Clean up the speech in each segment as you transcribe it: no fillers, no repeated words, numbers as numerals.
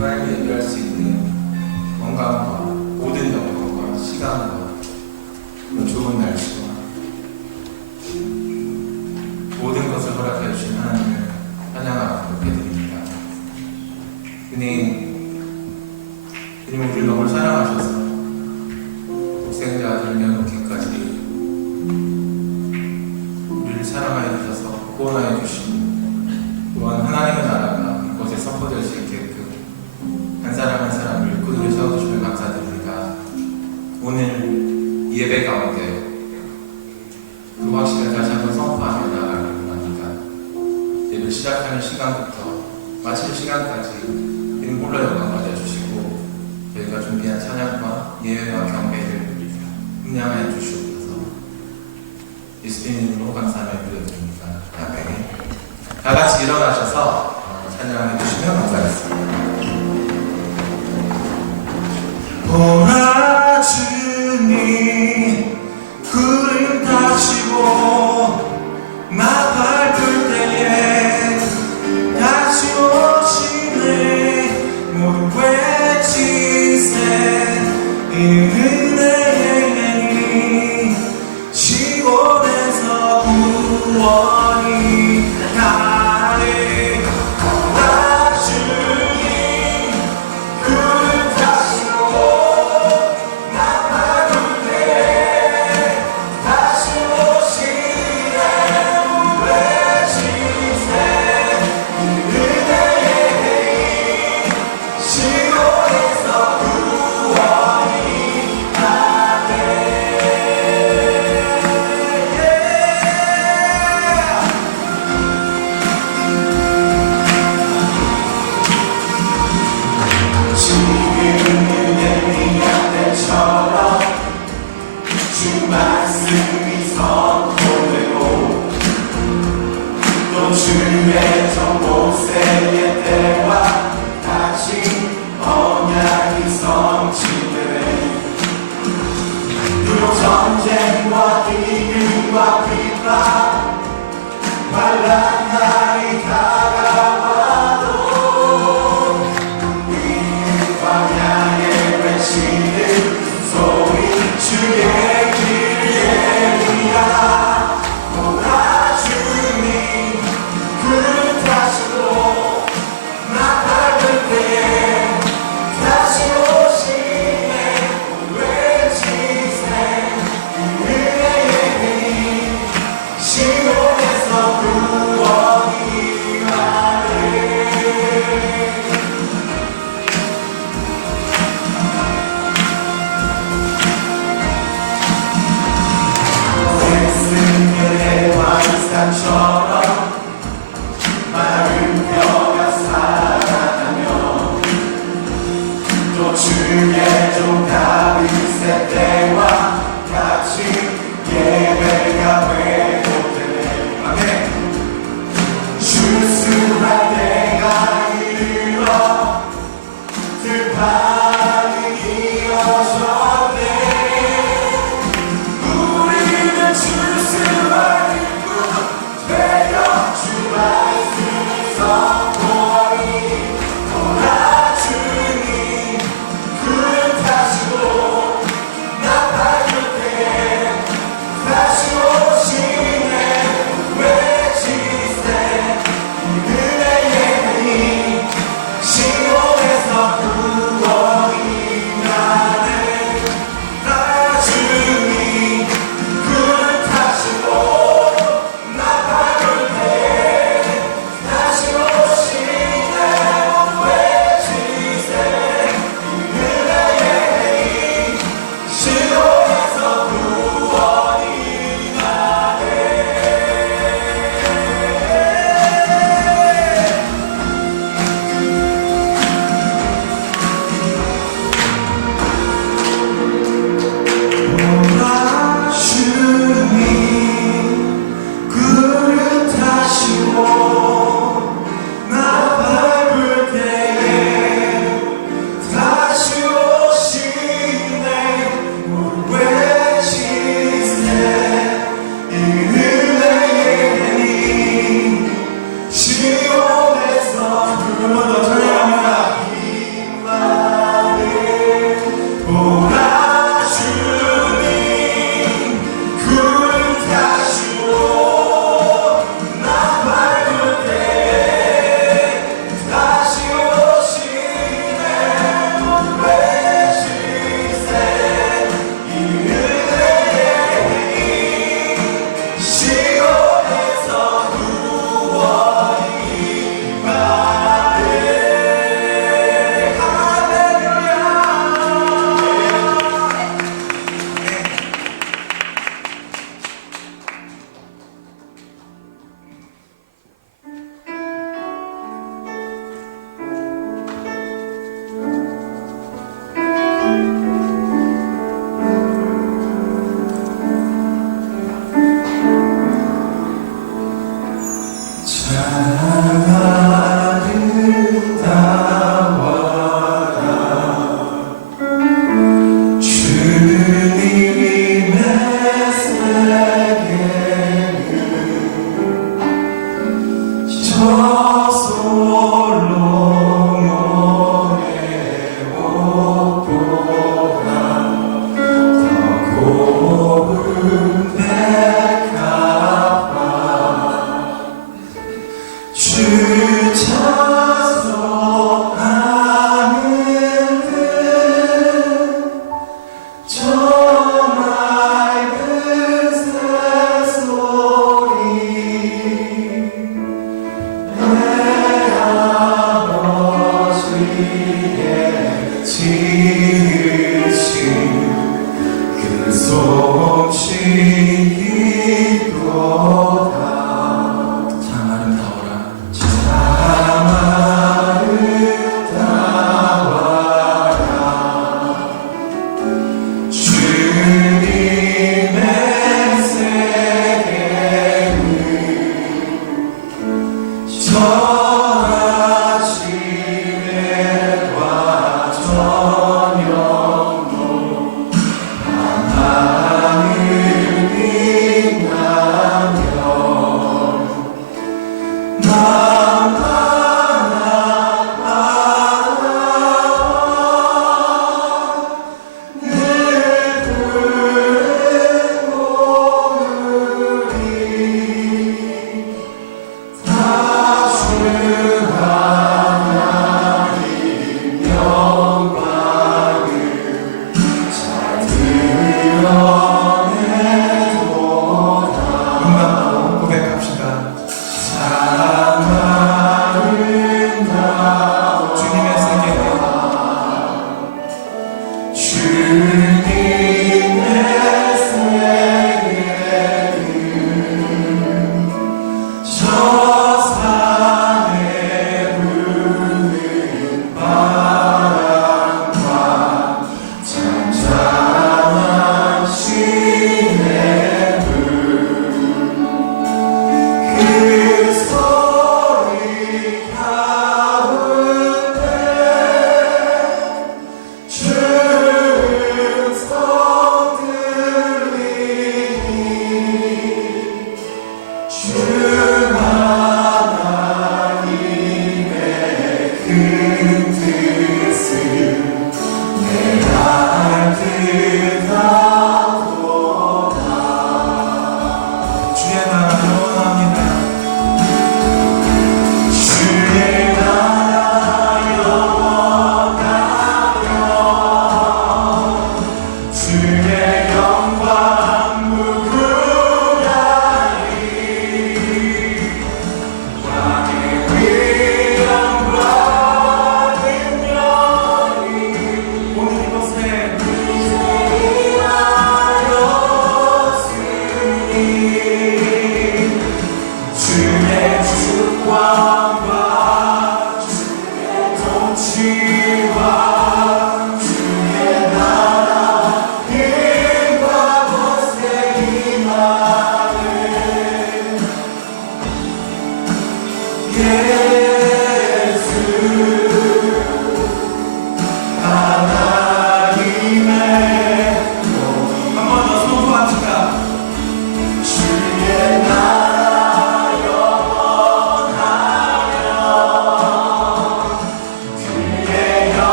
하나님을 예배할 수 있는 건강과 모든 영광과 시간과 좋은 날씨와 모든 것을 허락해 주신 하나님을 찬양하고 높여드립니다. 주님 우리를 너무 사랑하셔서 독생자 들려놓기까지 우리를 사랑하여 주셔서 구원하여 주시고 또한 하나님의 나라가 이곳에 선포될 수 있게끔 한 사람 한 사람을 끈으로 세워주시면 감사드립니다. 오늘 예배 가운데 그 확신을 다시 한번 선포하며 나아가길 원합니다. 예배 시작하는 시간부터 마칠 시간까지 주님 홀로 영광 받아주시고 저희가 준비한 찬양과 예배와 경배를 흥량하여 주시옵소서. 예수님 이름으로 감사하며 드려드립니다. 아멘. 다 같이 일어나셔서 찬양해 주시면 감사하겠습니다. 보라 주님 구름 타시고 나 밟을 때에 다시 오시네. 모두 외치세 은혜니 시온에서 구원이 가네. 보라 주님 구름 타시고 나 밟을 때에 다시 오시네. 외치세 은혜니 시온에서 구원이 가네. 지금은 예리한 때처럼 주 말씀이 선포되고 또 주의 정복세의 때와 같이 언약이 성취되네. 비록 전쟁과 비극과 비방 환난 날이 다가와도 광야에 외치는 소리 주의 길을 예리하라. 보라 주님 구름 타시고 나 밟을 때에 다시 오시네. 외치세 은혜니 시온에서 구원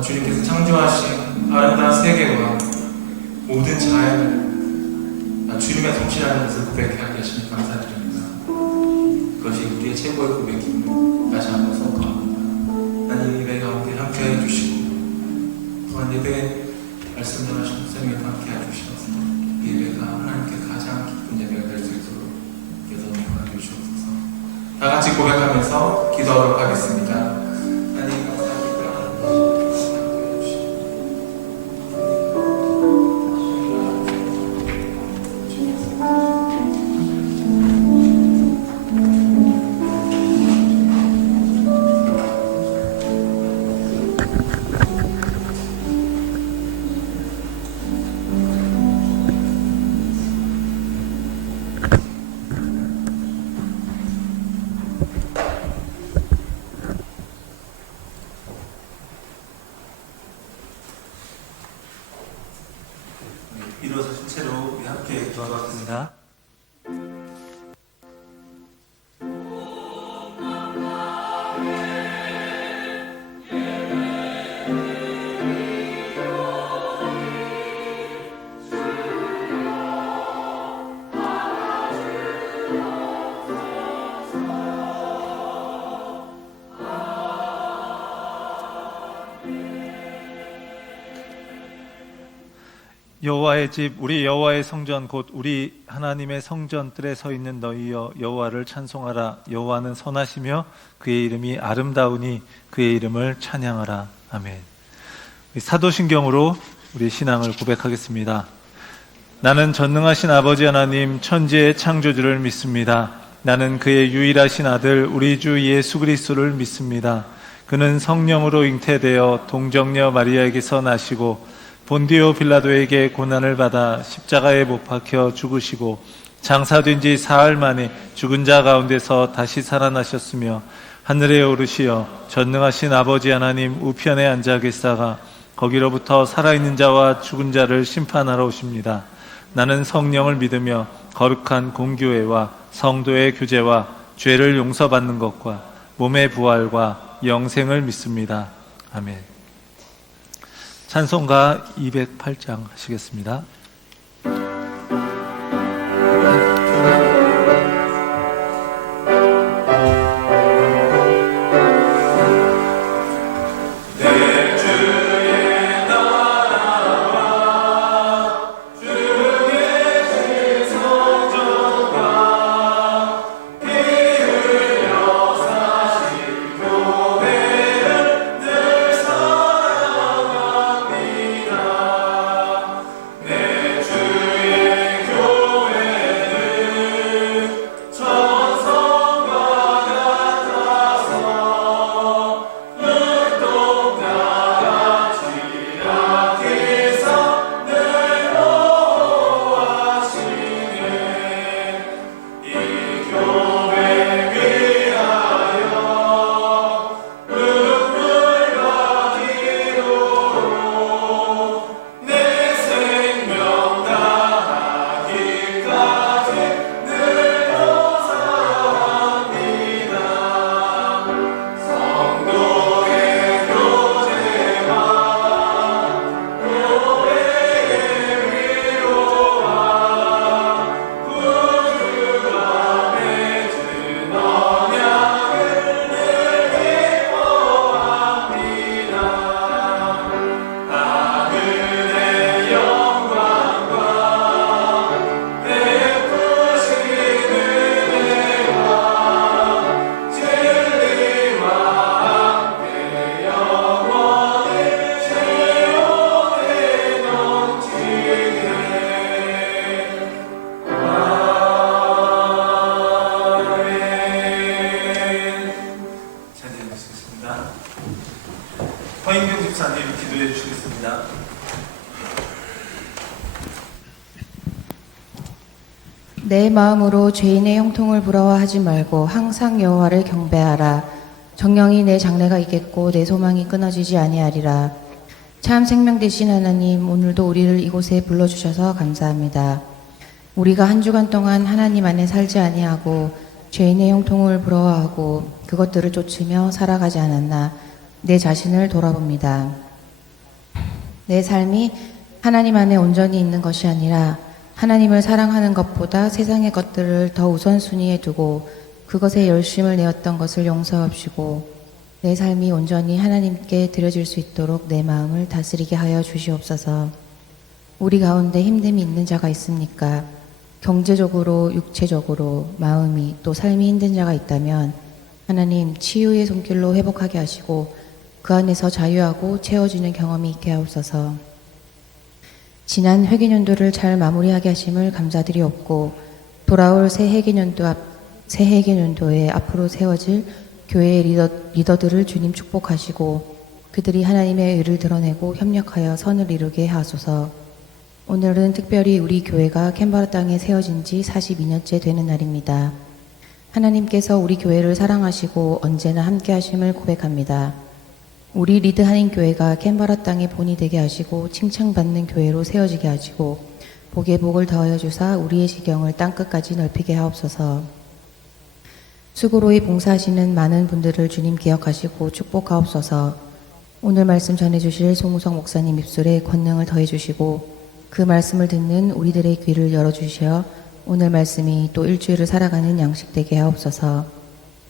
주님께서 창조하신 아름다운 세계와 모든 자연을 주님의 솜씨라는 것을 고백하게 하시니 감사드립니다. 그것이 우리의 최고의 고백임을 다시 한번 선포합니다. 하나님 예배 가운데 함께해 주시고 또한 예배 말씀 전하신 목사님과 함께해 주셔서 예배가 하나님께 가장 기쁜 예배가 될 수 있도록 예서 인도해 주시옵소서. 다 같이 고백하면서 기도하도록 하겠습니다. 하나님 감사합니다. 함께해 주시고 일어서신 채로 우리 함께 기도하겠습니다. 여호와의 집 우리 여호와의 성전 곧 우리 하나님의 성전 뜰에 서 있는 너희여 여호와를 찬송하라. 여호와는 선하시며 그의 이름이 아름다우니 그의 이름을 찬양하라. 아멘. 사도신경으로 우리 신앙을 고백하겠습니다. 나는 전능하신 아버지 하나님 천지의 창조주를 믿습니다. 나는 그의 유일하신 아들 우리 주 예수 그리스도를 믿습니다. 그는 성령으로 잉태되어 동정녀 마리아에게서 나시고 본디오 빌라도에게 고난을 받아 십자가에 못 박혀 죽으시고 장사된 지 사흘 만에 죽은 자 가운데서 다시 살아나셨으며 하늘에 오르시어 전능하신 아버지 하나님 우편에 앉아 계시다가 거기로부터 살아있는 자와 죽은 자를 심판하러 오십니다. 나는 성령을 믿으며 거룩한 공교회와 성도의 교제와 죄를 용서받는 것과 몸의 부활과 영생을 믿습니다. 아멘. 찬송가 208장 하시겠습니다. 허인경 집사님 기도해 주시겠습니다. 내 마음으로 죄인의 형통을 부러워하지 말고 항상 여호와를 경배하라. 정령이 내 장래가 있겠고 내 소망이 끊어지지 아니하리라. 참 생명 되신 하나님, 오늘도 우리를 이곳에 불러주셔서 감사합니다. 우리가 한 주간 동안 하나님 안에 살지 아니하고 죄인의 형통을 부러워하고 그것들을 쫓으며 살아가지 않았나 내 자신을 돌아봅니다. 내 삶이 하나님 안에 온전히 있는 것이 아니라 하나님을 사랑하는 것보다 세상의 것들을 더 우선순위에 두고 그것에 열심을 내었던 것을 용서하시고 내 삶이 온전히 하나님께 드려질 수 있도록 내 마음을 다스리게 하여 주시옵소서. 우리 가운데 힘듦이 있는 자가 있습니까? 경제적으로, 육체적으로, 마음이 또 삶이 힘든 자가 있다면 하나님 치유의 손길로 회복하게 하시고 그 안에서 자유하고 채워지는 경험이 있게 하옵소서. 지난 회계년도를 잘 마무리하게 하심을 감사드리옵고 돌아올 새 회계년도에 앞으로 세워질 교회의 리더들을 주님 축복하시고 그들이 하나님의 의를 드러내고 협력하여 선을 이루게 하소서. 오늘은 특별히 우리 교회가 캔버라 땅에 세워진 지 42년째 되는 날입니다. 하나님께서 우리 교회를 사랑하시고 언제나 함께 하심을 고백합니다. 우리 리드 한인 교회가 캔버라 땅의 본이 되게 하시고 칭찬받는 교회로 세워지게 하시고 복에 복을 더하여 주사 우리의 시경을 땅끝까지 넓히게 하옵소서. 수고로이 봉사하시는 많은 분들을 주님 기억하시고 축복하옵소서. 오늘 말씀 전해주실 송우성 목사님 입술에 권능을 더해주시고 그 말씀을 듣는 우리들의 귀를 열어주시어 오늘 말씀이 또 일주일을 살아가는 양식되게 하옵소서.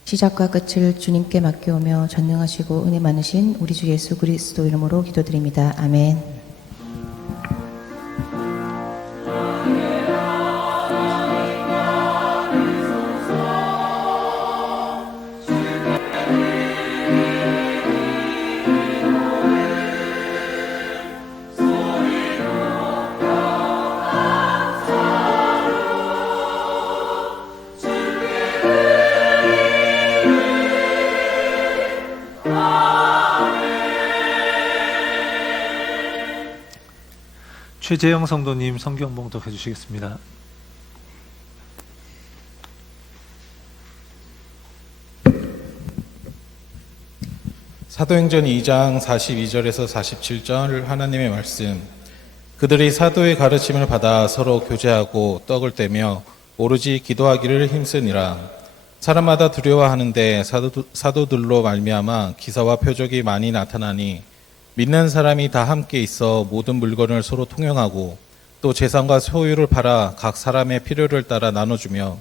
시작과 끝을 주님께 맡겨오며 전능하시고 은혜 많으신 우리 주 예수 그리스도 이름으로 기도드립니다. 아멘. 최재영 성도님 성경 봉독해 주시겠습니다. 사도행전 2장 42절에서 47절 하나님의 말씀. 그들이 사도의 가르침을 받아 서로 교제하고 떡을 떼며 오로지 기도하기를 힘쓰니라. 사람마다 두려워하는데 사도들로 말미암아 기사와 표적이 많이 나타나니 믿는 사람이 다 함께 있어 모든 물건을 서로 통용하고 또 재산과 소유를 팔아 각 사람의 필요를 따라 나눠주며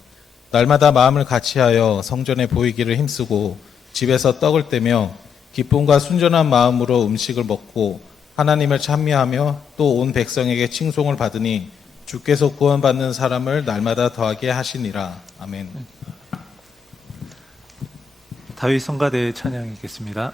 날마다 마음을 같이하여 성전에 보이기를 힘쓰고 집에서 떡을 떼며 기쁨과 순전한 마음으로 음식을 먹고 하나님을 찬미하며 또 온 백성에게 칭송을 받으니 주께서 구원받는 사람을 날마다 더하게 하시니라. 아멘. 다윗 성가대의 찬양이 있겠습니다.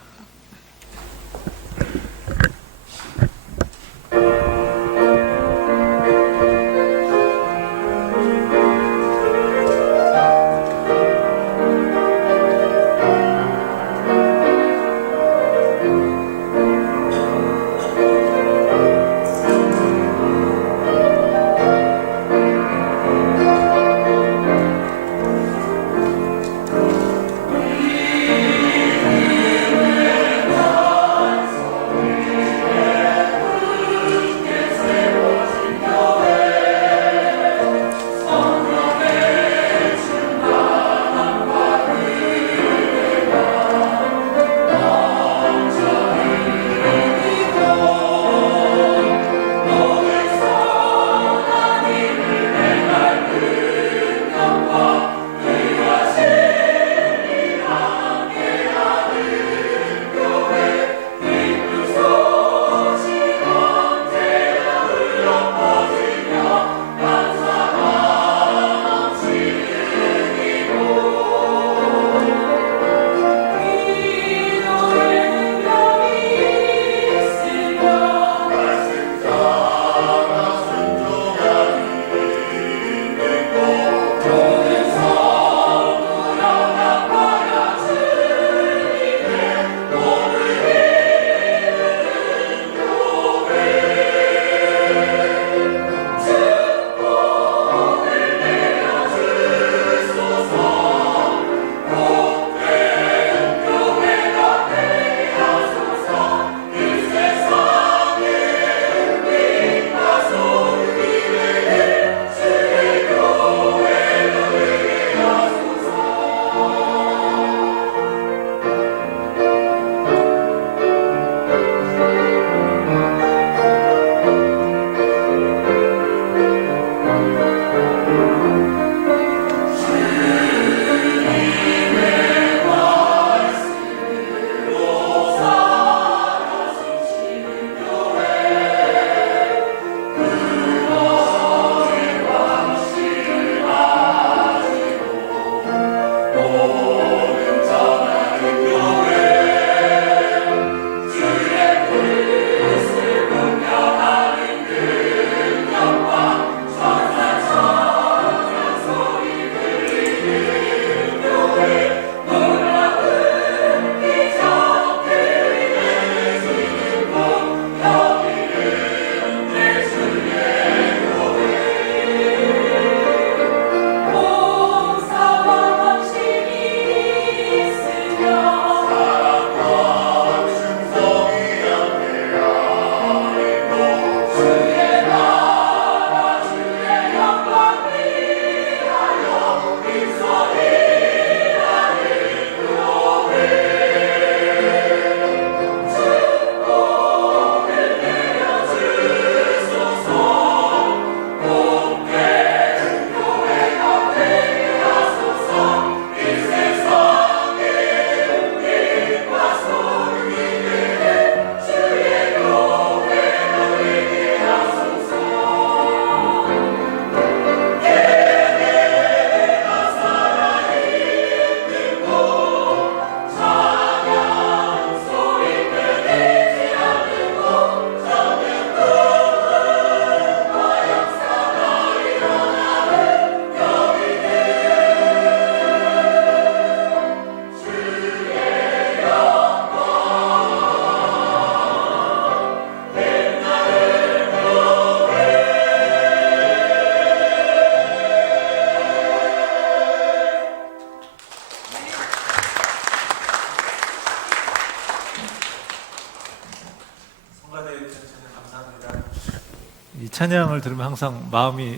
이 찬양을 들으면 항상 마음이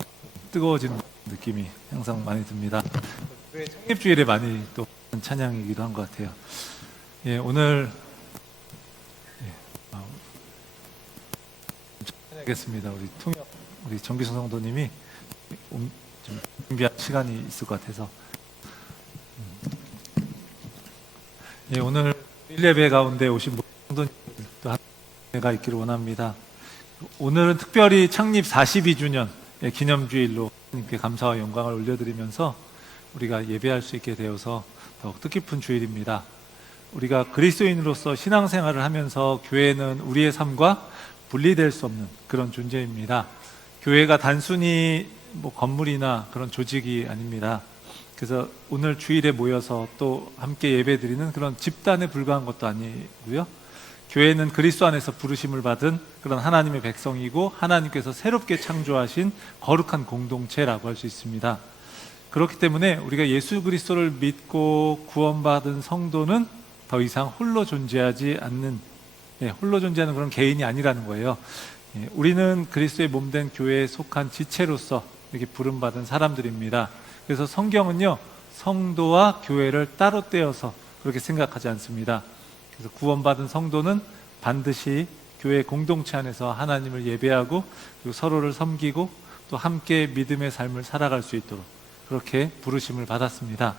뜨거워지는 느낌이 항상 많이 듭니다. 창립주일에 많이 또 찬양이기도 한 것 같아요. 예, 오늘 찬양하겠습니다. 우리 정기성 성도님이 좀 준비한 시간이 있을 것 같아서. 예, 오늘 1예배 가운데 오신 성도님들도 한 예배가 있기를 원합니다. 오늘은 특별히 창립 42주년 기념주일로 하나님께 감사와 영광을 올려드리면서 우리가 예배할 수 있게 되어서 더욱 뜻깊은 주일입니다. 우리가 그리스도인으로서 신앙생활을 하면서 교회는 우리의 삶과 분리될 수 없는 그런 존재입니다. 교회가 단순히 건물이나 그런 조직이 아닙니다. 그래서 오늘 주일에 모여서 또 함께 예배드리는 그런 집단에 불과한 것도 아니고요. 교회는 그리스도 안에서 부르심을 받은 그런 하나님의 백성이고 하나님께서 새롭게 창조하신 거룩한 공동체라고 할 수 있습니다. 그렇기 때문에 우리가 예수 그리스도를 믿고 구원받은 성도는 더 이상 홀로 존재하지 않는, 홀로 존재하는 그런 개인이 아니라는 거예요. 우리는 그리스도의 몸된 교회에 속한 지체로서 이렇게 부름받은 사람들입니다. 그래서 성경은요, 성도와 교회를 따로 떼어서 그렇게 생각하지 않습니다. 그래서 구원받은 성도는 반드시 교회 공동체 안에서 하나님을 예배하고 그리고 서로를 섬기고 또 함께 믿음의 삶을 살아갈 수 있도록 그렇게 부르심을 받았습니다.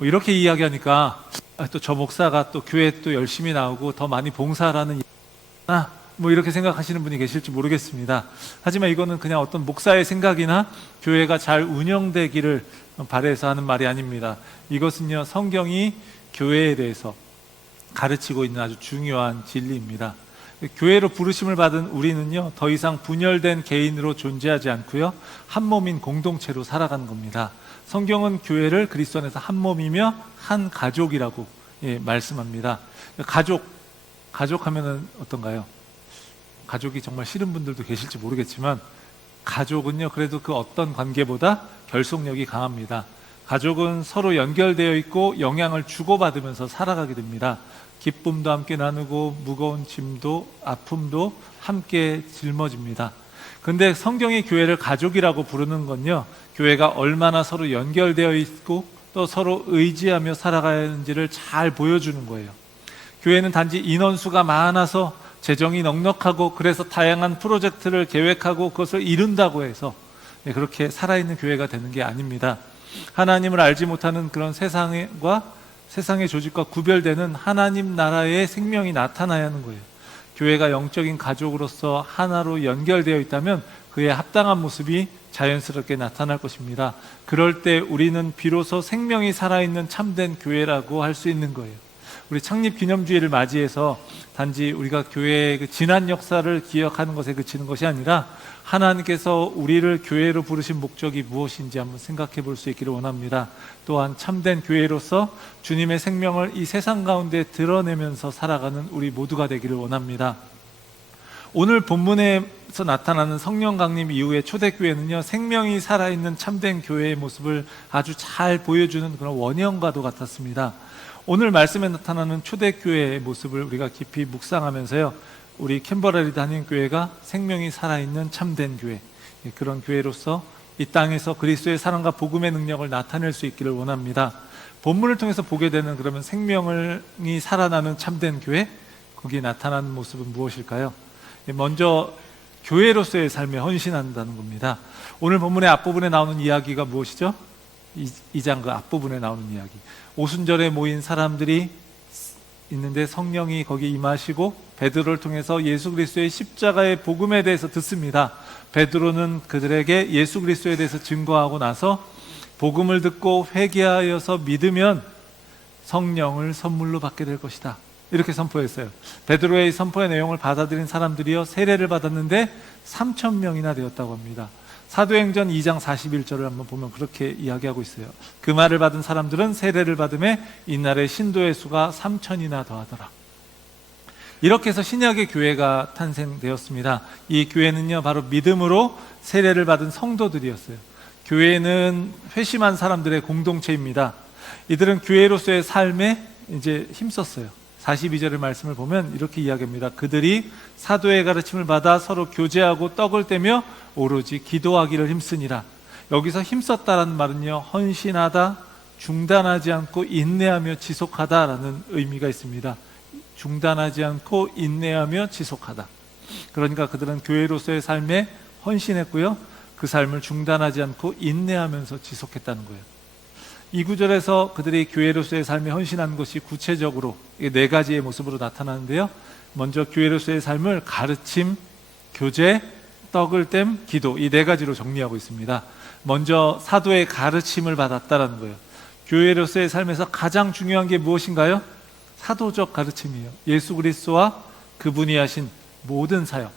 이렇게 이야기하니까 또 저 목사가 또 교회 또 열심히 나오고 더 많이 봉사하라는 이렇게 생각하시는 분이 계실지 모르겠습니다. 하지만 이거는 그냥 어떤 목사의 생각이나 교회가 잘 운영되기를 바라서 하는 말이 아닙니다. 이것은요, 성경이 교회에 대해서 가르치고 있는 아주 중요한 진리입니다. 교회로 부르심을 받은 우리는요, 더 이상 분열된 개인으로 존재하지 않고요, 한 몸인 공동체로 살아가는 겁니다. 성경은 교회를 그리스도 안에서 한 몸이며 한 가족이라고 말씀합니다. 가족 하면은 어떤가요? 가족이 정말 싫은 분들도 계실지 모르겠지만 가족은요, 그래도 그 어떤 관계보다 결속력이 강합니다. 가족은 서로 연결되어 있고 영향을 주고받으면서 살아가게 됩니다. 기쁨도 함께 나누고 무거운 짐도 아픔도 함께 짊어집니다. 근데 성경이 교회를 가족이라고 부르는 건요, 교회가 얼마나 서로 연결되어 있고 또 서로 의지하며 살아가는지를 잘 보여주는 거예요. 교회는 단지 인원수가 많아서 재정이 넉넉하고 그래서 다양한 프로젝트를 계획하고 그것을 이룬다고 해서 그렇게 살아있는 교회가 되는 게 아닙니다. 하나님을 알지 못하는 그런 세상의 조직과 구별되는 하나님 나라의 생명이 나타나야 하는 거예요. 교회가 영적인 가족으로서 하나로 연결되어 있다면 그의 합당한 모습이 자연스럽게 나타날 것입니다. 그럴 때 우리는 비로소 생명이 살아있는 참된 교회라고 할 수 있는 거예요. 우리 창립 기념주의를 맞이해서 단지 우리가 교회의 그 지난 역사를 기억하는 것에 그치는 것이 아니라 하나님께서 우리를 교회로 부르신 목적이 무엇인지 한번 생각해 볼 수 있기를 원합니다. 또한 참된 교회로서 주님의 생명을 이 세상 가운데 드러내면서 살아가는 우리 모두가 되기를 원합니다. 오늘 본문에서 나타나는 성령 강림 이후의 초대교회는요, 생명이 살아있는 참된 교회의 모습을 아주 잘 보여주는 그런 원형과도 같았습니다. 오늘 말씀에 나타나는 초대교회의 모습을 우리가 깊이 묵상하면서요, 우리 캠버레리 단임교회가 생명이 살아있는 참된 교회, 그런 교회로서 이 땅에서 그리스도의 사랑과 복음의 능력을 나타낼 수 있기를 원합니다. 본문을 통해서 보게 되는 그러면 생명이 살아나는 참된 교회, 거기에 나타나는 모습은 무엇일까요? 먼저 교회로서의 삶에 헌신한다는 겁니다. 오늘 본문의 앞부분에 나오는 이야기가 무엇이죠? 2장 그 앞부분에 나오는 이야기. 오순절에 모인 사람들이 있는데 성령이 거기 임하시고 베드로를 통해서 예수 그리스도의 십자가의 복음에 대해서 듣습니다. 베드로는 그들에게 예수 그리스도에 대해서 증거하고 나서 복음을 듣고 회개하여서 믿으면 성령을 선물로 받게 될 것이다, 이렇게 선포했어요. 베드로의 선포의 내용을 받아들인 사람들이요, 세례를 받았는데 3,000명이나 되었다고 합니다. 사도행전 2장 41절을 한번 보면 그렇게 이야기하고 있어요. 그 말을 받은 사람들은 세례를 받음에 이날의 신도의 수가 3,000이나 더하더라. 이렇게 해서 신약의 교회가 탄생되었습니다. 이 교회는요, 바로 믿음으로 세례를 받은 성도들이었어요. 교회는 회심한 사람들의 공동체입니다. 이들은 교회로서의 삶에 이제 힘썼어요. 42절의 말씀을 보면 이렇게 이야기합니다. 그들이 사도의 가르침을 받아 서로 교제하고 떡을 떼며 오로지 기도하기를 힘쓰니라. 여기서 힘썼다라는 말은요, 헌신하다, 중단하지 않고 인내하며 지속하다라는 의미가 있습니다. 중단하지 않고 인내하며 지속하다. 그러니까 그들은 교회로서의 삶에 헌신했고요, 그 삶을 중단하지 않고 인내하면서 지속했다는 거예요. 이 구절에서 그들이 교회로서의 삶에 헌신한 것이 구체적으로 네 가지의 모습으로 나타나는데요. 먼저 교회로서의 삶을 가르침, 교제, 떡을 땜, 기도, 이 네 가지로 정리하고 있습니다. 먼저 사도의 가르침을 받았다라는 거예요. 교회로서의 삶에서 가장 중요한 게 무엇인가요? 사도적 가르침이에요. 예수 그리스도와 그분이 하신 모든 사역,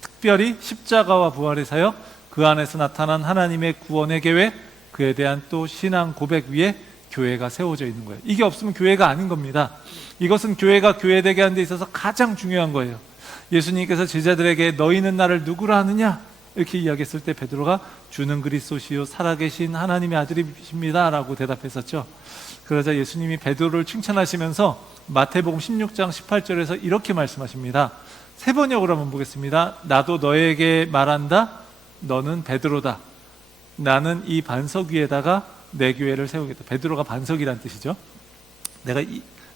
특별히 십자가와 부활의 사역, 그 안에서 나타난 하나님의 구원의 계획, 그에 대한 또 신앙 고백 위에 교회가 세워져 있는 거예요. 이게 없으면 교회가 아닌 겁니다. 이것은 교회가 교회되게 하는 데 있어서 가장 중요한 거예요. 예수님께서 제자들에게 너희는 나를 누구라 하느냐? 이렇게 이야기했을 때 베드로가 주는 그리스도시요 살아계신 하나님의 아들이십니다 라고 대답했었죠. 그러자 예수님이 베드로를 칭찬하시면서 마태복음 16장 18절에서 이렇게 말씀하십니다. 세 번역으로 한번 보겠습니다. 나도 너에게 말한다. 너는 베드로다. 나는 이 반석 위에다가 내 교회를 세우겠다. 베드로가 반석이란 뜻이죠.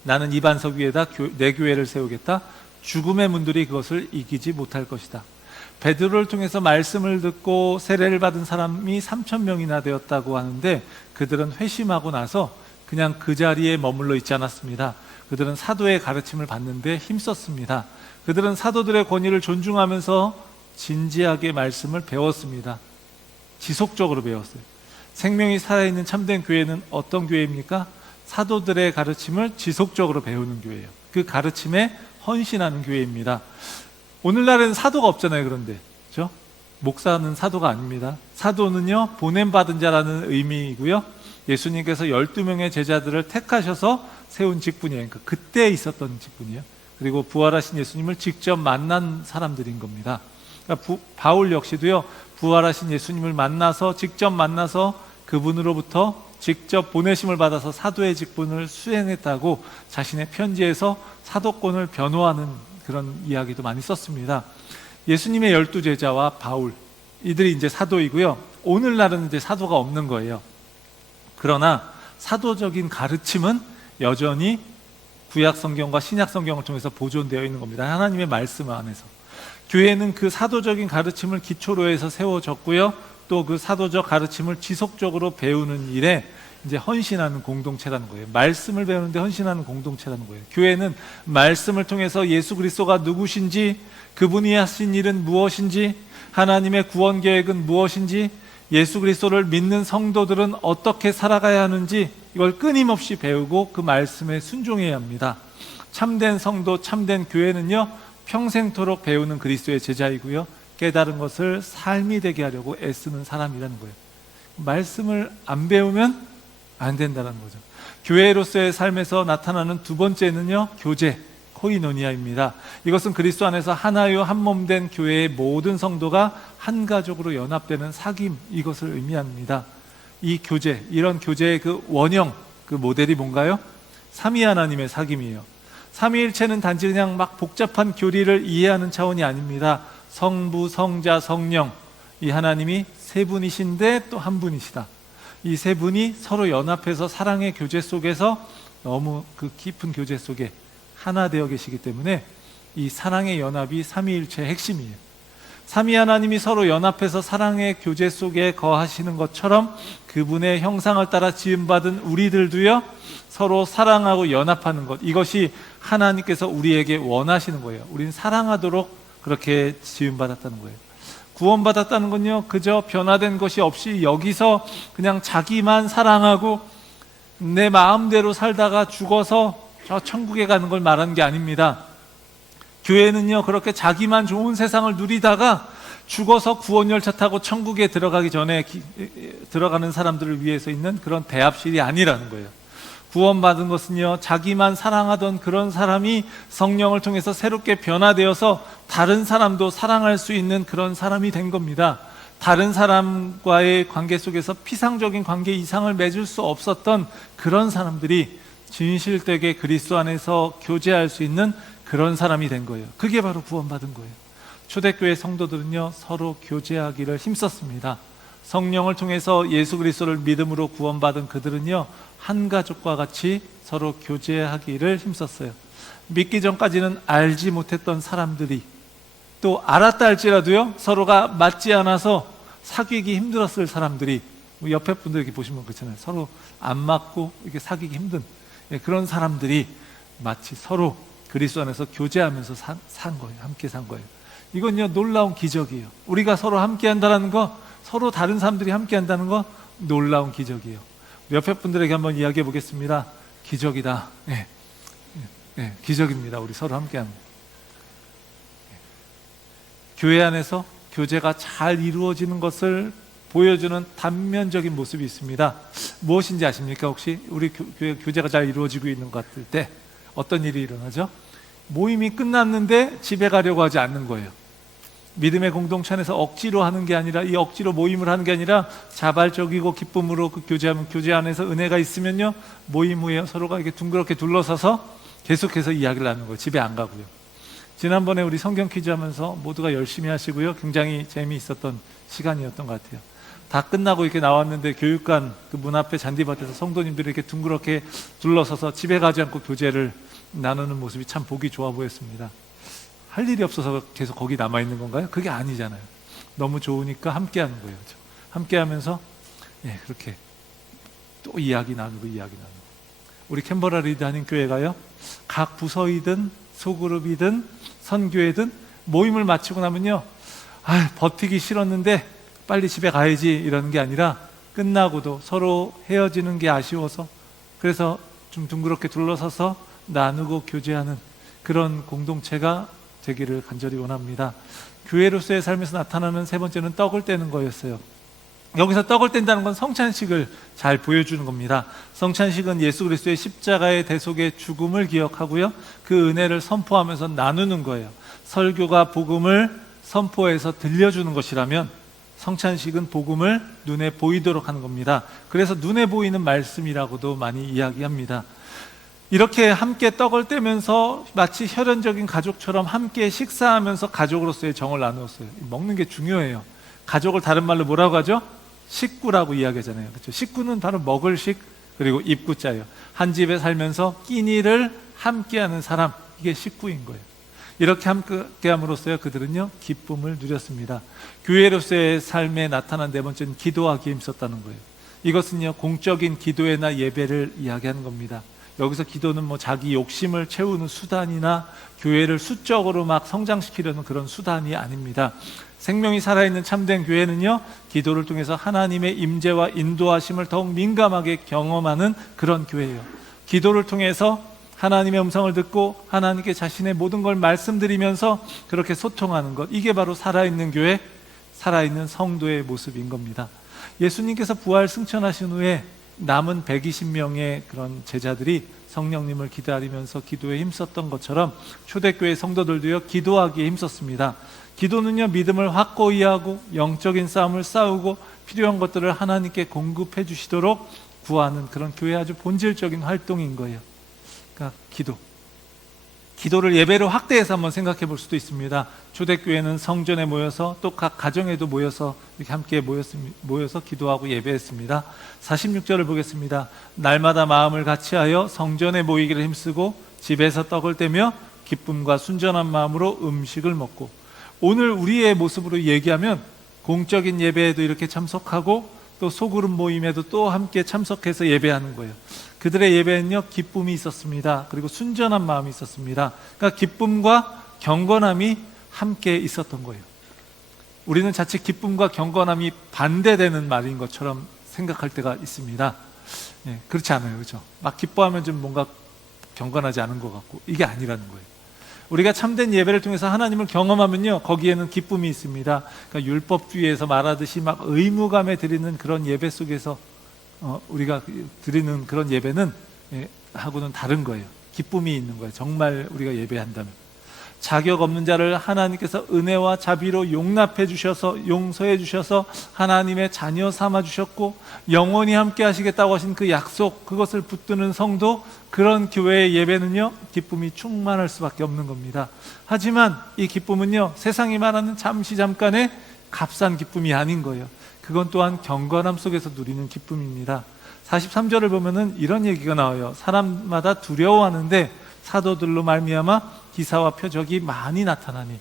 나는 이 반석 위에다 내 교회를 세우겠다. 죽음의 문들이 그것을 이기지 못할 것이다. 베드로를 통해서 말씀을 듣고 세례를 받은 사람이 3,000명이나 되었다고 하는데, 그들은 회심하고 나서 그냥 그 자리에 머물러 있지 않았습니다. 그들은 사도의 가르침을 받는데 힘썼습니다. 그들은 사도들의 권위를 존중하면서 진지하게 말씀을 배웠습니다. 지속적으로 배웠어요. 생명이 살아있는 참된 교회는 어떤 교회입니까? 사도들의 가르침을 지속적으로 배우는 교회예요. 그 가르침에 헌신하는 교회입니다. 오늘날에는 사도가 없잖아요. 그런데 그렇죠? 목사는 사도가 아닙니다. 사도는요, 보냄받은 자라는 의미이고요, 예수님께서 12명의 제자들을 택하셔서 세운 직분이에요. 그러니까 그때 있었던 직분이에요. 그리고 부활하신 예수님을 직접 만난 사람들인 겁니다. 그러니까 바울 역시도요, 부활하신 예수님을 만나서 직접 만나서 그분으로부터 직접 보내심을 받아서 사도의 직분을 수행했다고 자신의 편지에서 사도권을 변호하는 그런 이야기도 많이 썼습니다. 예수님의 12제자와 바울, 이들이 이제 사도이고요. 오늘날은 이제 사도가 없는 거예요. 그러나 사도적인 가르침은 여전히 구약 성경과 신약 성경을 통해서 보존되어 있는 겁니다. 하나님의 말씀 안에서. 교회는 그 사도적인 가르침을 기초로 해서 세워졌고요, 또 그 사도적 가르침을 지속적으로 배우는 일에 이제 헌신하는 공동체라는 거예요. 말씀을 배우는데 헌신하는 공동체라는 거예요. 교회는 말씀을 통해서 예수 그리스도가 누구신지, 그분이 하신 일은 무엇인지, 하나님의 구원 계획은 무엇인지, 예수 그리스도를 믿는 성도들은 어떻게 살아가야 하는지, 이걸 끊임없이 배우고 그 말씀에 순종해야 합니다. 참된 성도, 참된 교회는요, 평생토록 배우는 그리스도의 제자이고요, 깨달은 것을 삶이 되게 하려고 애쓰는 사람이라는 거예요. 말씀을 안 배우면 안 된다는 거죠. 교회로서의 삶에서 나타나는 두 번째는요, 교제, 코이노니아입니다. 이것은 그리스도 안에서 하나요 한 몸 된 교회의 모든 성도가 한 가족으로 연합되는 사귐, 이것을 의미합니다. 이 교제, 이런 교제의 그 원형, 그 모델이 뭔가요? 삼위 하나님의 사귐이에요. 삼위일체는 단지 그냥 막 복잡한 교리를 이해하는 차원이 아닙니다. 성부, 성자, 성령, 이 하나님이 세 분이신데 또 한 분이시다. 이 세 분이 서로 연합해서 사랑의 교제 속에서 너무 그 깊은 교제 속에 하나 되어 계시기 때문에 이 사랑의 연합이 삼위일체의 핵심이에요. 삼위 하나님이 서로 연합해서 사랑의 교제 속에 거하시는 것처럼 그분의 형상을 따라 지음받은 우리들도요, 서로 사랑하고 연합하는 것, 이것이 하나님께서 우리에게 원하시는 거예요. 우리는 사랑하도록 그렇게 지음받았다는 거예요. 구원받았다는 건요, 그저 변화된 것이 없이 여기서 그냥 자기만 사랑하고 내 마음대로 살다가 죽어서 저 천국에 가는 걸 말하는 게 아닙니다. 교회는요, 그렇게 자기만 좋은 세상을 누리다가 죽어서 구원열차 타고 천국에 들어가기 전에 들어가는 사람들을 위해서 있는 그런 대합실이 아니라는 거예요. 구원받은 것은요, 자기만 사랑하던 그런 사람이 성령을 통해서 새롭게 변화되어서 다른 사람도 사랑할 수 있는 그런 사람이 된 겁니다. 다른 사람과의 관계 속에서 피상적인 관계 이상을 맺을 수 없었던 그런 사람들이 진실되게 그리스도 안에서 교제할 수 있는 그런 사람이 된 거예요. 그게 바로 구원받은 거예요. 초대교회 성도들은요, 서로 교제하기를 힘썼습니다. 성령을 통해서 예수 그리스도를 믿음으로 구원받은 그들은요, 한 가족과 같이 서로 교제하기를 힘썼어요. 믿기 전까지는 알지 못했던 사람들이, 또 알았다 할지라도요, 서로가 맞지 않아서 사귀기 힘들었을 사람들이, 옆에 분들 이렇게 보시면 그렇잖아요. 서로 안 맞고 이렇게 사귀기 힘든 그런 사람들이 마치 서로 그리스도 안에서 교제하면서 산 거예요. 함께 산 거예요. 이건요, 놀라운 기적이에요. 우리가 서로 함께 한다는 거, 서로 다른 사람들이 함께 한다는 거 놀라운 기적이에요. 옆에 분들에게 한번 이야기해 보겠습니다. 기적이다. 기적입니다. 우리 서로 함께 하는. 교회 안에서 교제가 잘 이루어지는 것을 보여주는 단면적인 모습이 있습니다. 무엇인지 아십니까? 혹시 우리 교회 교제가 잘 이루어지고 있는 것 같을 때 어떤 일이 일어나죠? 모임이 끝났는데 집에 가려고 하지 않는 거예요. 믿음의 공동체 안에서 억지로 하는 게 아니라, 이 억지로 모임을 하는 게 아니라 자발적이고 기쁨으로 그 교제하면, 교제 안에서 은혜가 있으면요, 모임 후에 서로가 이렇게 둥그렇게 둘러서서 계속해서 이야기를 하는 거예요. 집에 안 가고요. 지난번에 우리 성경 퀴즈 하면서 모두가 열심히 하시고요, 굉장히 재미있었던 시간이었던 것 같아요. 다 끝나고 이렇게 나왔는데 교육관 그 문 앞에 잔디밭에서 성도님들이 이렇게 둥그렇게 둘러서서 집에 가지 않고 교제를 나누는 모습이 참 보기 좋아 보였습니다. 할 일이 없어서 계속 거기 남아있는 건가요? 그게 아니잖아요. 너무 좋으니까 함께 하는 거예요. 그렇죠? 함께 하면서 그렇게 또 이야기 나누고. 우리 캔버라 리드하는 교회가요, 각 부서이든 소그룹이든 선교회든 모임을 마치고 나면요, 버티기 싫었는데 빨리 집에 가야지 이러는 게 아니라, 끝나고도 서로 헤어지는 게 아쉬워서 그래서 좀 둥그렇게 둘러서서 나누고 교제하는 그런 공동체가 되기를 간절히 원합니다. 교회로서의 삶에서 나타나는 세 번째는 떡을 떼는 거였어요. 여기서 떡을 뗀다는 건 성찬식을 잘 보여주는 겁니다. 성찬식은 예수 그리스도의 십자가의 대속의 죽음을 기억하고요, 그 은혜를 선포하면서 나누는 거예요. 설교가 복음을 선포해서 들려주는 것이라면 성찬식은 복음을 눈에 보이도록 하는 겁니다. 그래서 눈에 보이는 말씀이라고도 많이 이야기합니다. 이렇게 함께 떡을 떼면서 마치 혈연적인 가족처럼 함께 식사하면서 가족으로서의 정을 나누었어요. 먹는 게 중요해요. 가족을 다른 말로 뭐라고 하죠? 식구라고 이야기하잖아요. 그렇죠? 식구는 바로 먹을 식, 그리고 입구자예요. 한 집에 살면서 끼니를 함께하는 사람, 이게 식구인 거예요. 이렇게 함께함으로써 그들은요, 기쁨을 누렸습니다. 교회로서의 삶에 나타난 네 번째는 기도하기에 힘썼다는 거예요. 이것은요, 공적인 기도회나 예배를 이야기하는 겁니다. 여기서 기도는 자기 욕심을 채우는 수단이나 교회를 수적으로 막 성장시키려는 그런 수단이 아닙니다. 생명이 살아있는 참된 교회는요, 기도를 통해서 하나님의 임재와 인도하심을 더욱 민감하게 경험하는 그런 교회예요. 기도를 통해서 하나님의 음성을 듣고 하나님께 자신의 모든 걸 말씀드리면서 그렇게 소통하는 것, 이게 바로 살아있는 교회, 살아있는 성도의 모습인 겁니다. 예수님께서 부활 승천하신 후에 남은 120명의 그런 제자들이 성령님을 기다리면서 기도에 힘썼던 것처럼 초대교회 성도들도요, 기도하기에 힘썼습니다. 기도는요, 믿음을 확고히 하고 영적인 싸움을 싸우고 필요한 것들을 하나님께 공급해 주시도록 구하는 그런 교회의 아주 본질적인 활동인 거예요. 그러니까 기도를 예배로 확대해서 한번 생각해 볼 수도 있습니다. 초대교회는 성전에 모여서, 또 각 가정에도 모여서 이렇게 함께 모여서 기도하고 예배했습니다. 46절을 보겠습니다. 날마다 마음을 같이하여 성전에 모이기를 힘쓰고 집에서 떡을 떼며 기쁨과 순전한 마음으로 음식을 먹고. 오늘 우리의 모습으로 얘기하면 공적인 예배에도 이렇게 참석하고 또 소그룹 모임에도 또 함께 참석해서 예배하는 거예요. 그들의 예배는요, 기쁨이 있었습니다. 그리고 순전한 마음이 있었습니다. 그러니까 기쁨과 경건함이 함께 있었던 거예요. 우리는 자칫 기쁨과 경건함이 반대되는 말인 것처럼 생각할 때가 있습니다. 그렇지 않아요, 그렇죠? 막 기뻐하면 좀 뭔가 경건하지 않은 것 같고, 이게 아니라는 거예요. 우리가 참된 예배를 통해서 하나님을 경험하면요, 거기에는 기쁨이 있습니다. 그러니까 율법주의에서 말하듯이 막 의무감에 드리는 그런 예배 속에서 우리가 드리는 그런 예배는 하고는 다른 거예요. 기쁨이 있는 거예요. 정말 우리가 예배한다면. 자격 없는 자를 하나님께서 은혜와 자비로 용납해 주셔서 용서해 주셔서 하나님의 자녀 삼아 주셨고 영원히 함께 하시겠다고 하신 그 약속, 그것을 붙드는 성도, 그런 교회의 예배는요 기쁨이 충만할 수밖에 없는 겁니다. 하지만 이 기쁨은요 세상이 말하는 잠시 잠깐의 값싼 기쁨이 아닌 거예요. 그건 또한 경건함 속에서 누리는 기쁨입니다. 43절을 보면은 이런 얘기가 나와요. 사람마다 두려워하는데 사도들로 말미암아 기사와 표적이 많이 나타나니,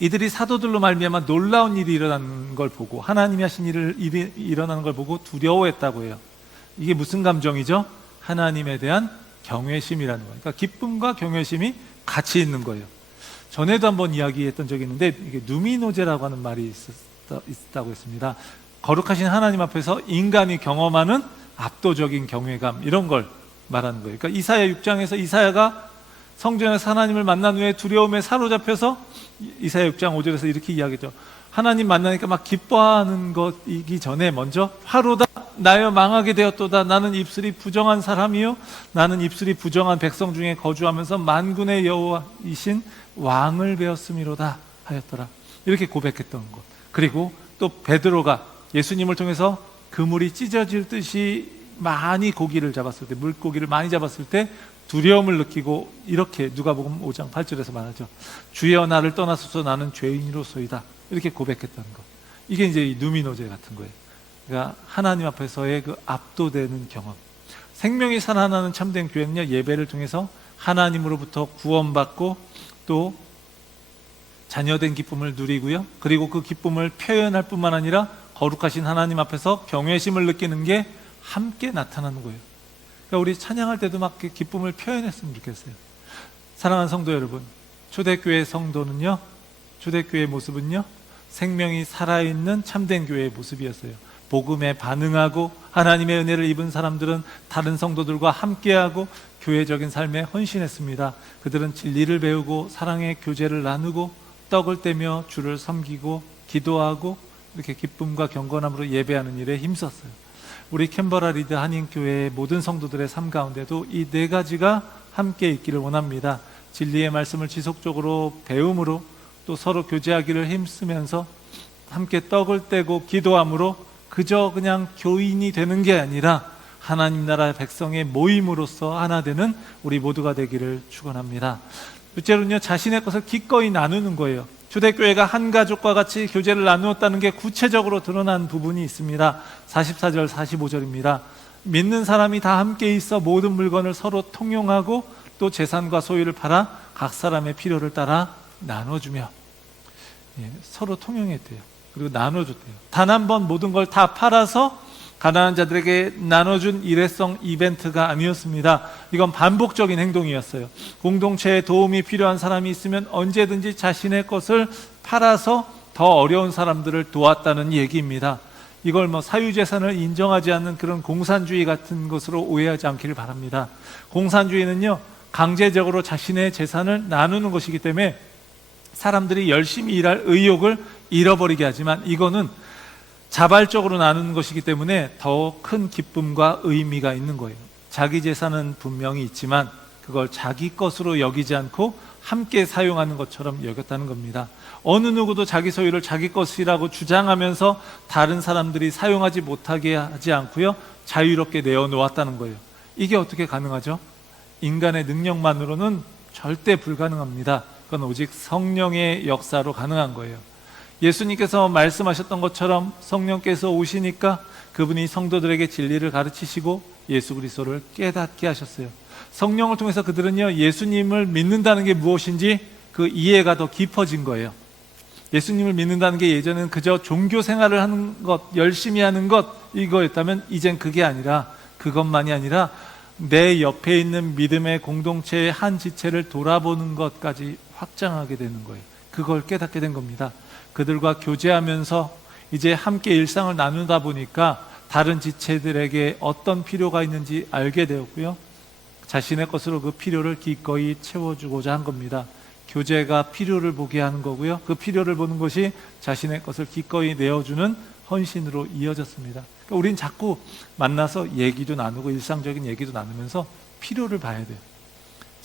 이들이 사도들로 말미암아 놀라운 일이 일어나는 걸 보고, 하나님이 하신 일이 일어나는 걸 보고 두려워했다고 해요. 이게 무슨 감정이죠? 하나님에 대한 경외심이라는 거예요. 그러니까 기쁨과 경외심이 같이 있는 거예요. 전에도 한번 이야기했던 적이 있는데, 이게 누미노제라고 하는 말이 있다고 했습니다. 거룩하신 하나님 앞에서 인간이 경험하는 압도적인 경외감, 이런 걸 말하는 거예요. 그러니까 이사야 6장에서 이사야가 성전에서 하나님을 만난 후에 두려움에 사로잡혀서 이사야 6장 5절에서 이렇게 이야기죠. 하나님 만나니까 막 기뻐하는 것이기 전에 먼저 화로다 나여 망하게 되었도다. 나는 입술이 부정한 사람이요 나는 입술이 부정한 백성 중에 거주하면서 만군의 여호와이신 왕을 배웠음이로다 하였더라. 이렇게 고백했던 것. 그리고 또 베드로가 예수님을 통해서 그물이 찢어질 듯이 많이 고기를 잡았을 때, 물고기를 많이 잡았을 때 두려움을 느끼고 이렇게 누가복음 5장 8절에서 말하죠. 주여 나를 떠나소서 나는 죄인이로소이다. 이렇게 고백했다는 것. 이게 이제 이 누미노제 같은 거예요. 그러니까 하나님 앞에서의 그 압도되는 경험. 생명이 살아나는 참된 교회는요, 예배를 통해서 하나님으로부터 구원받고 또 자녀된 기쁨을 누리고요. 그리고 그 기쁨을 표현할 뿐만 아니라 거룩하신 하나님 앞에서 경외심을 느끼는 게 함께 나타나는 거예요. 그러니까 우리 찬양할 때도 막 기쁨을 표현했으면 좋겠어요. 사랑하는 성도 여러분, 초대교회 성도는요, 초대교회의 모습은요, 생명이 살아있는 참된 교회의 모습이었어요. 복음에 반응하고 하나님의 은혜를 입은 사람들은 다른 성도들과 함께하고 교회적인 삶에 헌신했습니다. 그들은 진리를 배우고 사랑의 교제를 나누고 떡을 떼며 주를 섬기고 기도하고 이렇게 기쁨과 경건함으로 예배하는 일에 힘썼어요. 우리 캔버라 리드 한인교회의 모든 성도들의 삶 가운데도 이 네 가지가 함께 있기를 원합니다. 진리의 말씀을 지속적으로 배움으로 또 서로 교제하기를 힘쓰면서 함께 떡을 떼고 기도함으로 그저 그냥 교인이 되는 게 아니라 하나님 나라 백성의 모임으로서 하나 되는 우리 모두가 되기를 축원합니다. 둘째로는요, 자신의 것을 기꺼이 나누는 거예요. 초대교회가 한 가족과 같이 교제를 나누었다는 게 구체적으로 드러난 부분이 있습니다. 44절 45절입니다. 믿는 사람이 다 함께 있어 모든 물건을 서로 통용하고 또 재산과 소유를 팔아 각 사람의 필요를 따라 나눠주며, 서로 통용했대요. 그리고 나눠줬대요. 단 한 번 모든 걸 다 팔아서 가난한 자들에게 나눠준 일회성 이벤트가 아니었습니다. 이건 반복적인 행동이었어요. 공동체에 도움이 필요한 사람이 있으면 언제든지 자신의 것을 팔아서 더 어려운 사람들을 도왔다는 얘기입니다. 이걸 사유재산을 인정하지 않는 그런 공산주의 같은 것으로 오해하지 않기를 바랍니다. 공산주의는요, 강제적으로 자신의 재산을 나누는 것이기 때문에 사람들이 열심히 일할 의욕을 잃어버리게 하지만, 이거는 자발적으로 나누는 것이기 때문에 더 큰 기쁨과 의미가 있는 거예요. 자기 재산은 분명히 있지만 그걸 자기 것으로 여기지 않고 함께 사용하는 것처럼 여겼다는 겁니다. 어느 누구도 자기 소유를 자기 것이라고 주장하면서 다른 사람들이 사용하지 못하게 하지 않고요, 자유롭게 내어놓았다는 거예요. 이게 어떻게 가능하죠? 인간의 능력만으로는 절대 불가능합니다. 그건 오직 성령의 역사로 가능한 거예요. 예수님께서 말씀하셨던 것처럼 성령께서 오시니까 그분이 성도들에게 진리를 가르치시고 예수 그리스도를 깨닫게 하셨어요. 성령을 통해서 그들은요, 예수님을 믿는다는 게 무엇인지 그 이해가 더 깊어진 거예요. 예수님을 믿는다는 게 예전에는 그저 종교 생활을 하는 것, 열심히 하는 것, 이거였다면 이젠 그게 아니라, 그것만이 아니라 내 옆에 있는 믿음의 공동체의 한 지체를 돌아보는 것까지 확장하게 되는 거예요. 그걸 깨닫게 된 겁니다. 그들과 교제하면서 이제 함께 일상을 나누다 보니까 다른 지체들에게 어떤 필요가 있는지 알게 되었고요, 자신의 것으로 그 필요를 기꺼이 채워주고자 한 겁니다. 교제가 필요를 보게 하는 거고요, 그 필요를 보는 것이 자신의 것을 기꺼이 내어주는 헌신으로 이어졌습니다. 그러니까 우린 자꾸 만나서 얘기도 나누고 일상적인 얘기도 나누면서 필요를 봐야 돼요.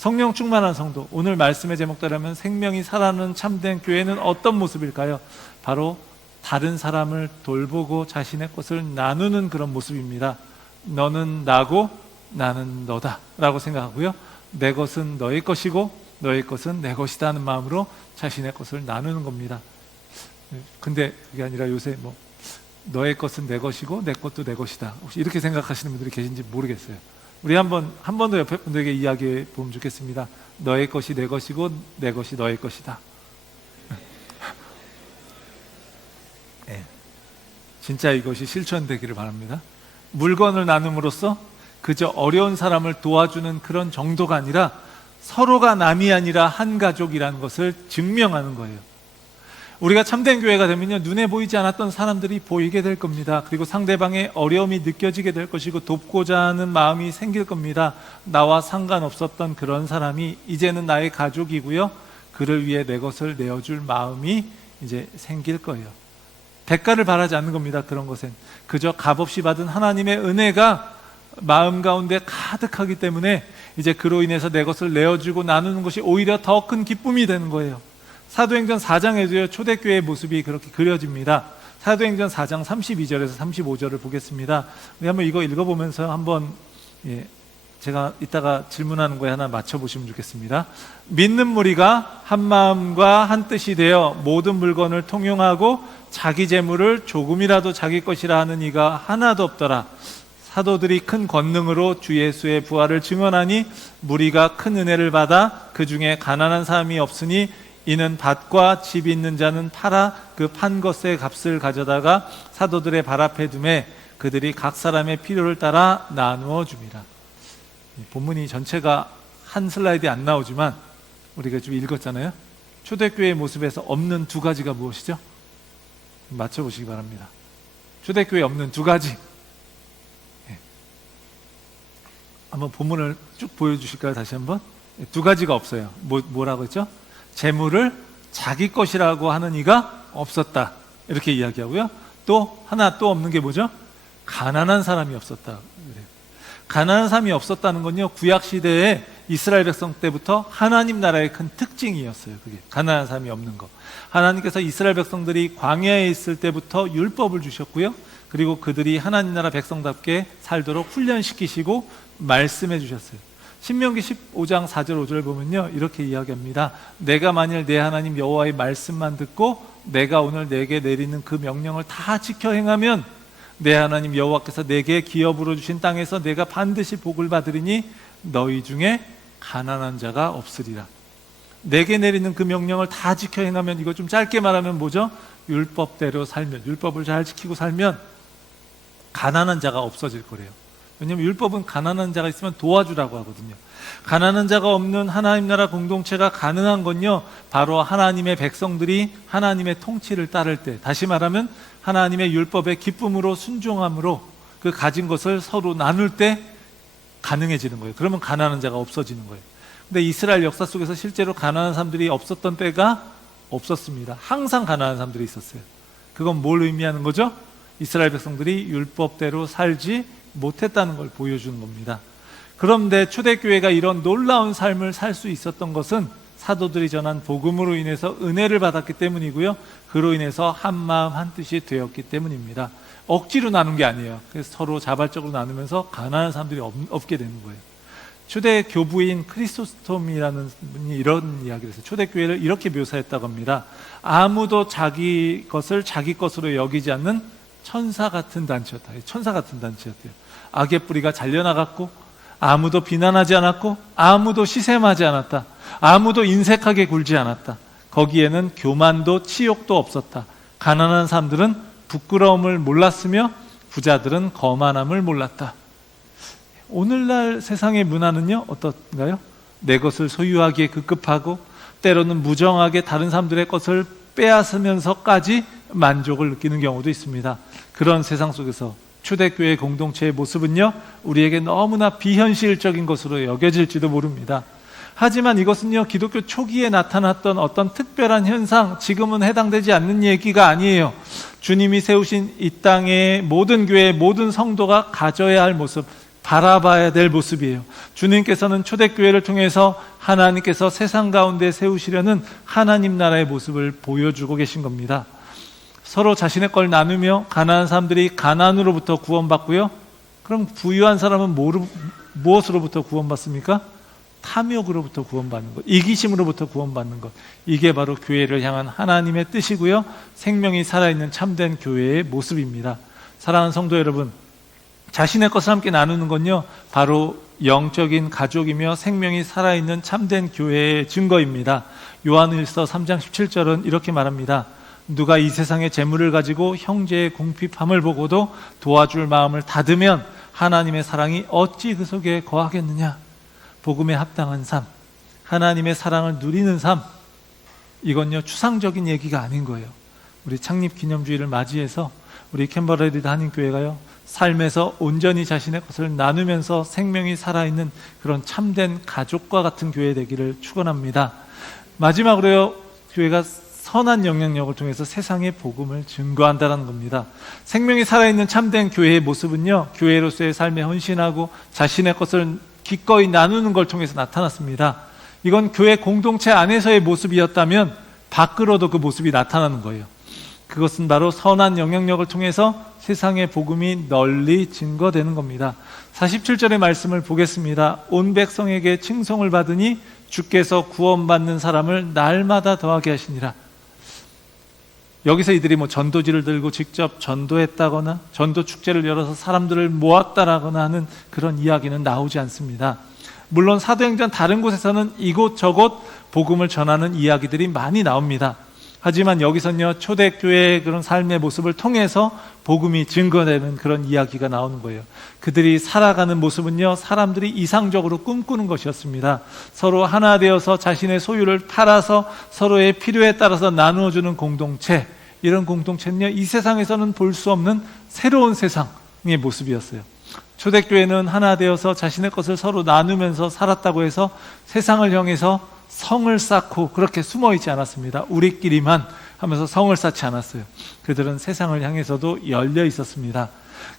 성령 충만한 성도, 오늘 말씀의 제목대로면 생명이 살아나는 참된 교회는 어떤 모습일까요? 바로 다른 사람을 돌보고 자신의 것을 나누는 그런 모습입니다. 너는 나고 나는 너다 라고 생각하고요, 내 것은 너의 것이고 너의 것은 내 것이다 하는 마음으로 자신의 것을 나누는 겁니다. 근데 그게 아니라 요새 뭐 너의 것은 내 것이고 내 것도 내 것이다, 혹시 이렇게 생각하시는 분들이 계신지 모르겠어요. 우리 한 번 더 옆에 분들에게 이야기해 보면 좋겠습니다. 너의 것이 내 것이고 내 것이 너의 것이다. 네. 진짜 이것이 실천되기를 바랍니다. 물건을 나눔으로써 그저 어려운 사람을 도와주는 그런 정도가 아니라 서로가 남이 아니라 한 가족이라는 것을 증명하는 거예요. 우리가 참된 교회가 되면요, 눈에 보이지 않았던 사람들이 보이게 될 겁니다. 그리고 상대방의 어려움이 느껴지게 될 것이고 돕고자 하는 마음이 생길 겁니다. 나와 상관없었던 그런 사람이 이제는 나의 가족이고요, 그를 위해 내 것을 내어줄 마음이 이제 생길 거예요. 대가를 바라지 않는 겁니다. 그런 것엔 그저 값없이 받은 하나님의 은혜가 마음 가운데 가득하기 때문에 이제 그로 인해서 내 것을 내어주고 나누는 것이 오히려 더 큰 기쁨이 되는 거예요. 사도행전 4장에도요, 초대교회의 모습이 그렇게 그려집니다. 사도행전 4장 32절에서 35절을 보겠습니다. 우리 한번 이거 읽어보면서 한번 제가 이따가 질문하는 거에 하나 맞춰보시면 좋겠습니다. 믿는 무리가 한 마음과 한 뜻이 되어 모든 물건을 통용하고 자기 재물을 조금이라도 자기 것이라 하는 이가 하나도 없더라. 사도들이 큰 권능으로 주 예수의 부활을 증언하니 무리가 큰 은혜를 받아 그 중에 가난한 사람이 없으니 이는 밭과 집이 있는 자는 팔아 그 판 것의 값을 가져다가 사도들의 발 앞에 두매 그들이 각 사람의 필요를 따라 나누어 줍니다. 본문이 전체가 한 슬라이드에 안 나오지만 우리가 좀 읽었잖아요. 초대교회의 모습에서 없는 두 가지가 무엇이죠? 맞춰보시기 바랍니다. 초대교회에 없는 두 가지. 한번 본문을 쭉 보여주실까요? 다시 한번. 두 가지가 없어요. 뭐라고 했죠? 재물을 자기 것이라고 하는 이가 없었다, 이렇게 이야기하고요. 또 하나 또 없는 게 뭐죠? 가난한 사람이 없었다. 가난한 사람이 없었다는 건요, 구약 시대에 이스라엘 백성 때부터 하나님 나라의 큰 특징이었어요. 그게 가난한 사람이 없는 거. 하나님께서 이스라엘 백성들이 광야에 있을 때부터 율법을 주셨고요, 그리고 그들이 하나님 나라 백성답게 살도록 훈련시키시고 말씀해 주셨어요. 신명기 15장 4절 5절 보면요, 이렇게 이야기합니다. 내가 만일 내 하나님 여호와의 말씀만 듣고 내가 오늘 내게 내리는 그 명령을 다 지켜 행하면 내 하나님 여호와께서 내게 기업으로 주신 땅에서 내가 반드시 복을 받으리니 너희 중에 가난한 자가 없으리라. 내게 내리는 그 명령을 다 지켜 행하면, 이거 좀 짧게 말하면 뭐죠? 율법대로 살면, 율법을 잘 지키고 살면 가난한 자가 없어질 거래요. 왜냐하면 율법은 가난한 자가 있으면 도와주라고 하거든요. 가난한 자가 없는 하나님 나라 공동체가 가능한 건요, 바로 하나님의 백성들이 하나님의 통치를 따를 때, 다시 말하면 하나님의 율법의 기쁨으로 순종함으로 그 가진 것을 서로 나눌 때 가능해지는 거예요. 그러면 가난한 자가 없어지는 거예요. 근데 이스라엘 역사 속에서 실제로 가난한 사람들이 없었던 때가 없었습니다. 항상 가난한 사람들이 있었어요. 그건 뭘 의미하는 거죠? 이스라엘 백성들이 율법대로 살지 못했다는 걸 보여주는 겁니다. 그런데 초대교회가 이런 놀라운 삶을 살 수 있었던 것은 사도들이 전한 복음으로 인해서 은혜를 받았기 때문이고요, 그로 인해서 한 마음 한 뜻이 되었기 때문입니다. 억지로 나눈 게 아니에요. 그래서 서로 자발적으로 나누면서 가난한 사람들이 없게 되는 거예요. 초대 교부인 크리소스톰이라는 분이 이런 이야기를 했어요. 초대교회를 이렇게 묘사했다고 합니다. 아무도 자기 것을 자기 것으로 여기지 않는 천사 같은 단체였다. 천사 같은 단체였대요. 악의 뿌리가 잘려나갔고, 아무도 비난하지 않았고, 아무도 시샘하지 않았다. 아무도 인색하게 굴지 않았다. 거기에는 교만도 치욕도 없었다. 가난한 사람들은 부끄러움을 몰랐으며 부자들은 거만함을 몰랐다. 오늘날 세상의 문화는요, 어떤가요? 내 것을 소유하기에 급급하고 때로는 무정하게 다른 사람들의 것을 빼앗으면서까지 만족을 느끼는 경우도 있습니다. 그런 세상 속에서 초대교회 공동체의 모습은요, 우리에게 너무나 비현실적인 것으로 여겨질지도 모릅니다. 하지만 이것은요, 기독교 초기에 나타났던 어떤 특별한 현상, 지금은 해당되지 않는 얘기가 아니에요. 주님이 세우신 이 땅의 모든 교회, 모든 성도가 가져야 할 모습, 바라봐야 될 모습이에요. 주님께서는 초대교회를 통해서 하나님께서 세상 가운데 세우시려는 하나님 나라의 모습을 보여주고 계신 겁니다. 서로 자신의 걸 나누며 가난한 사람들이 가난으로부터 구원받고요. 그럼 부유한 사람은 무엇으로부터 구원받습니까? 탐욕으로부터 구원받는 것, 이기심으로부터 구원받는 것. 이게 바로 교회를 향한 하나님의 뜻이고요. 생명이 살아있는 참된 교회의 모습입니다. 사랑하는 성도 여러분, 자신의 것을 함께 나누는 건요, 바로 영적인 가족이며 생명이 살아있는 참된 교회의 증거입니다. 요한일서 3장 17절은 이렇게 말합니다. 누가 이 세상의 재물을 가지고 형제의 궁핍함을 보고도 도와줄 마음을 닫으면 하나님의 사랑이 어찌 그 속에 거하겠느냐. 복음에 합당한 삶, 하나님의 사랑을 누리는 삶, 이건요 추상적인 얘기가 아닌 거예요. 우리 창립기념주의를 맞이해서 우리 캠버레리드 한인교회가요 삶에서 온전히 자신의 것을 나누면서 생명이 살아있는 그런 참된 가족과 같은 교회 되기를 축원합니다. 마지막으로요, 교회가 선한 영향력을 통해서 세상의 복음을 증거한다는 겁니다. 생명이 살아있는 참된 교회의 모습은요, 교회로서의 삶에 헌신하고 자신의 것을 기꺼이 나누는 걸 통해서 나타났습니다. 이건 교회 공동체 안에서의 모습이었다면 밖으로도 그 모습이 나타나는 거예요. 그것은 바로 선한 영향력을 통해서 세상의 복음이 널리 증거되는 겁니다. 47절의 말씀을 보겠습니다. 온 백성에게 칭송을 받으니 주께서 구원받는 사람을 날마다 더하게 하시니라. 여기서 이들이 전도지를 들고 직접 전도했다거나 전도 축제를 열어서 사람들을 모았다라거나 하는 그런 이야기는 나오지 않습니다. 물론 사도행전 다른 곳에서는 이곳저곳 복음을 전하는 이야기들이 많이 나옵니다. 하지만 여기서는요, 초대교회의 그런 삶의 모습을 통해서 복음이 증거되는 그런 이야기가 나오는 거예요. 그들이 살아가는 모습은요, 사람들이 이상적으로 꿈꾸는 것이었습니다. 서로 하나 되어서 자신의 소유를 팔아서 서로의 필요에 따라서 나누어주는 공동체, 이런 공동체는요, 이 세상에서는 볼 수 없는 새로운 세상의 모습이었어요. 초대교회는 하나 되어서 자신의 것을 서로 나누면서 살았다고 해서 세상을 향해서 성을 쌓고 그렇게 숨어 있지 않았습니다. 우리끼리만 하면서 성을 쌓지 않았어요. 그들은 세상을 향해서도 열려 있었습니다.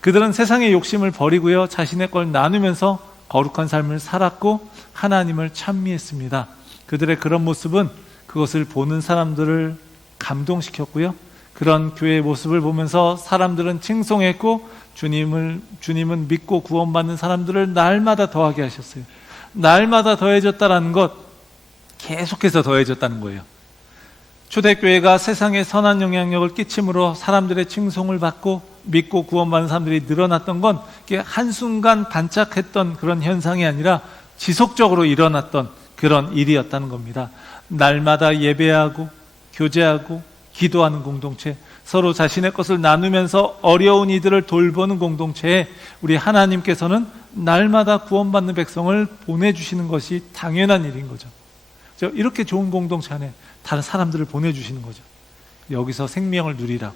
그들은 세상의 욕심을 버리고요, 자신의 걸 나누면서 거룩한 삶을 살았고 하나님을 찬미했습니다. 그들의 그런 모습은 그것을 보는 사람들을 감동시켰고요, 그런 교회의 모습을 보면서 사람들은 칭송했고 주님은 믿고 구원받는 사람들을 날마다 더하게 하셨어요. 날마다 더해졌다는 것, 계속해서 더해졌다는 거예요. 초대교회가 세상에 선한 영향력을 끼침으로 사람들의 칭송을 받고 믿고 구원받는 사람들이 늘어났던 건 한순간 반짝했던 그런 현상이 아니라 지속적으로 일어났던 그런 일이었다는 겁니다. 날마다 예배하고 교제하고 기도하는 공동체, 서로 자신의 것을 나누면서 어려운 이들을 돌보는 공동체에 우리 하나님께서는 날마다 구원받는 백성을 보내주시는 것이 당연한 일인 거죠. 이렇게 좋은 공동체 안에 다른 사람들을 보내주시는 거죠. 여기서 생명을 누리라고.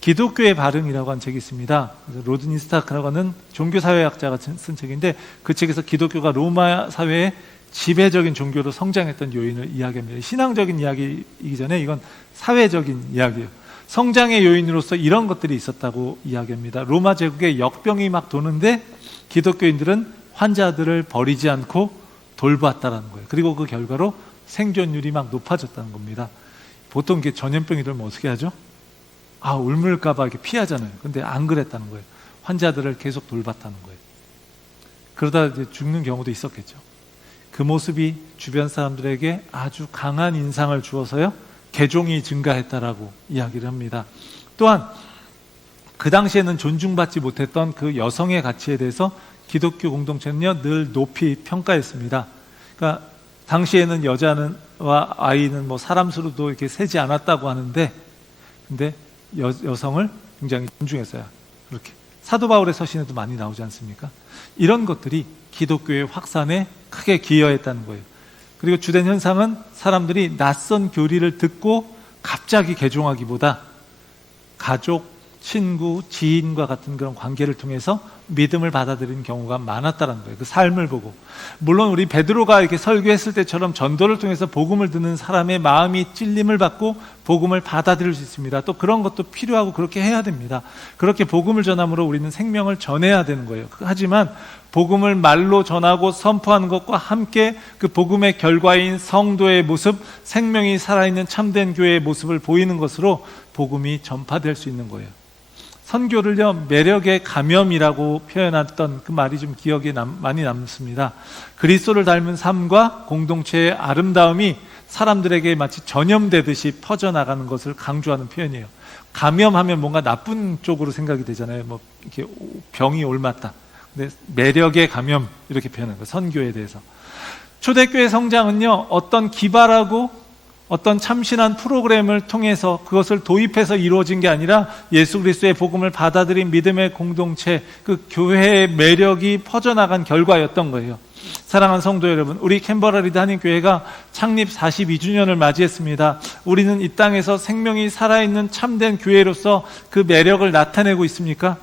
기독교의 발흥이라고 한 책이 있습니다. 로드니 스타크라고 하는 종교사회학자가 쓴 책인데, 그 책에서 기독교가 로마 사회의 지배적인 종교로 성장했던 요인을 이야기합니다. 신앙적인 이야기이기 전에 이건 사회적인 이야기예요. 성장의 요인으로서 이런 것들이 있었다고 이야기합니다. 로마 제국에 역병이 막 도는데 기독교인들은 환자들을 버리지 않고 돌보았다는 거예요. 그리고 그 결과로 생존율이 막 높아졌다는 겁니다. 보통 이게 전염병이 들면 어떻게 하죠? 울물까봐 이렇게 피하잖아요. 근데 안 그랬다는 거예요. 환자들을 계속 돌봤다는 거예요. 그러다 이제 죽는 경우도 있었겠죠. 그 모습이 주변 사람들에게 아주 강한 인상을 주어서요, 개종이 증가했다라고 이야기를 합니다. 또한 그 당시에는 존중받지 못했던 그 여성의 가치에 대해서 기독교 공동체는요, 늘 높이 평가했습니다. 그러니까 당시에는 여자와 아이는 사람 수로도 이렇게 세지 않았다고 하는데, 근데 여성을 굉장히 존중했어요. 그렇게 사도 바울의 서신에도 많이 나오지 않습니까? 이런 것들이 기독교의 확산에 크게 기여했다는 거예요. 그리고 주된 현상은 사람들이 낯선 교리를 듣고 갑자기 개종하기보다 가족, 친구, 지인과 같은 그런 관계를 통해서 믿음을 받아들인 경우가 많았다는 거예요. 그 삶을 보고. 물론 우리 베드로가 이렇게 설교했을 때처럼 전도를 통해서 복음을 듣는 사람의 마음이 찔림을 받고 복음을 받아들일 수 있습니다. 또 그런 것도 필요하고 그렇게 해야 됩니다. 그렇게 복음을 전함으로 우리는 생명을 전해야 되는 거예요. 하지만 복음을 말로 전하고 선포하는 것과 함께 그 복음의 결과인 성도의 모습, 생명이 살아있는 참된 교회의 모습을 보이는 것으로 복음이 전파될 수 있는 거예요. 선교를요, 매력의 감염이라고 표현했던 그 말이 좀 기억에 많이 남습니다. 그리스도를 닮은 삶과 공동체의 아름다움이 사람들에게 마치 전염되듯이 퍼져나가는 것을 강조하는 표현이에요. 감염하면 뭔가 나쁜 쪽으로 생각이 되잖아요. 뭐 이렇게 병이 옮았다. 근데 매력의 감염 이렇게 표현하는 거예요. 선교에 대해서. 초대교회 성장은요, 어떤 기발하고 어떤 참신한 프로그램을 통해서 그것을 도입해서 이루어진 게 아니라 예수 그리스도의 복음을 받아들인 믿음의 공동체, 그 교회의 매력이 퍼져나간 결과였던 거예요. 사랑하는 성도 여러분, 우리 캔버라 리드 한인교회가 창립 42주년을 맞이했습니다. 우리는 이 땅에서 생명이 살아있는 참된 교회로서 그 매력을 나타내고 있습니까?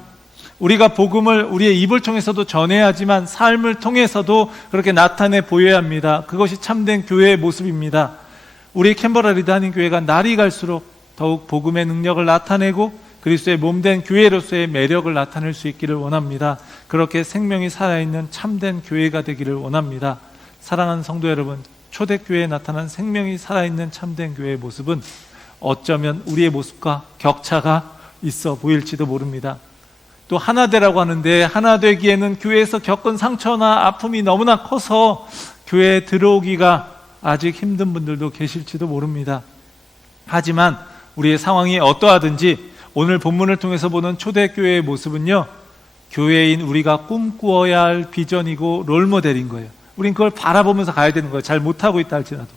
우리가 복음을 우리의 입을 통해서도 전해야 하지만 삶을 통해서도 그렇게 나타내 보여야 합니다. 그것이 참된 교회의 모습입니다. 우리 캔버라 리드 한인교회가 날이 갈수록 더욱 복음의 능력을 나타내고 그리스도의 몸된 교회로서의 매력을 나타낼 수 있기를 원합니다. 그렇게 생명이 살아있는 참된 교회가 되기를 원합니다. 사랑하는 성도 여러분, 초대교회에 나타난 생명이 살아있는 참된 교회의 모습은 어쩌면 우리의 모습과 격차가 있어 보일지도 모릅니다. 또 하나되라고 하는데 하나 되기에는 교회에서 겪은 상처나 아픔이 너무나 커서 교회에 들어오기가 아직 힘든 분들도 계실지도 모릅니다. 하지만 우리의 상황이 어떠하든지 오늘 본문을 통해서 보는 초대교회의 모습은요, 교회인 우리가 꿈꾸어야 할 비전이고 롤모델인 거예요. 우린 그걸 바라보면서 가야 되는 거예요. 잘 못하고 있다 할지라도.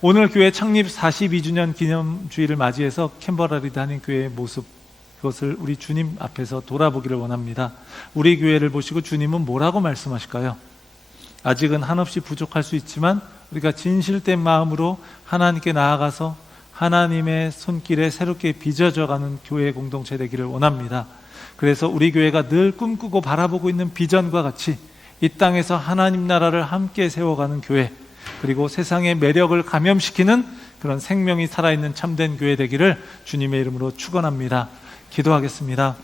오늘 교회 창립 42주년 기념주일을 맞이해서 캔버라 리드 한인교회의 모습, 그것을 우리 주님 앞에서 돌아보기를 원합니다. 우리 교회를 보시고 주님은 뭐라고 말씀하실까요? 아직은 한없이 부족할 수 있지만 우리가 진실된 마음으로 하나님께 나아가서 하나님의 손길에 새롭게 빚어져가는 교회 공동체 되기를 원합니다. 그래서 우리 교회가 늘 꿈꾸고 바라보고 있는 비전과 같이 이 땅에서 하나님 나라를 함께 세워가는 교회, 그리고 세상의 매력을 감염시키는 그런 생명이 살아있는 참된 교회 되기를 주님의 이름으로 축원합니다. 기도하겠습니다.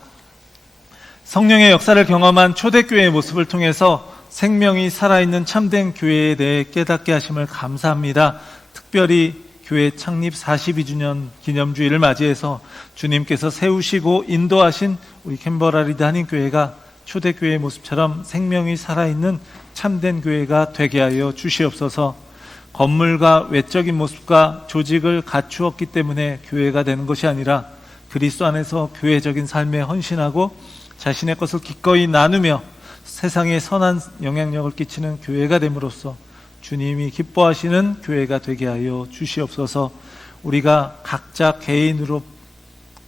성령의 역사를 경험한 초대교회의 모습을 통해서 생명이 살아있는 참된 교회에 대해 깨닫게 하심을 감사합니다. 특별히 교회 창립 42주년 기념주일을 맞이해서 주님께서 세우시고 인도하신 우리 캔버라 리드 한인교회가 초대교회의 모습처럼 생명이 살아있는 참된 교회가 되게 하여 주시옵소서. 건물과 외적인 모습과 조직을 갖추었기 때문에 교회가 되는 것이 아니라 그리스도 안에서 교회적인 삶에 헌신하고 자신의 것을 기꺼이 나누며 세상에 선한 영향력을 끼치는 교회가 됨으로써 주님이 기뻐하시는 교회가 되게 하여 주시옵소서. 우리가 각자 개인으로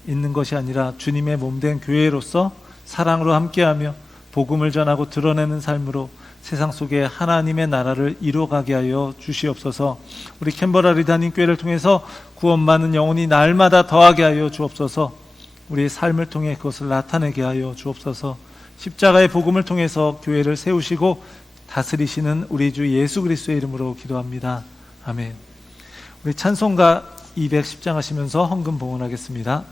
있는 것이 아니라 주님의 몸된 교회로서 사랑으로 함께하며 복음을 전하고 드러내는 삶으로 세상 속에 하나님의 나라를 이루어가게 하여 주시옵소서. 우리 캔버라 리드 한인교회를 통해서 구원받는 영혼이 날마다 더하게 하여 주옵소서. 우리의 삶을 통해 그것을 나타내게 하여 주옵소서. 십자가의 복음을 통해서 교회를 세우시고 다스리시는 우리 주 예수 그리스도의 이름으로 기도합니다. 아멘. 우리 찬송가 210장 하시면서 헌금 봉헌하겠습니다.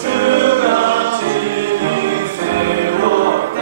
주가 진리 세웠다.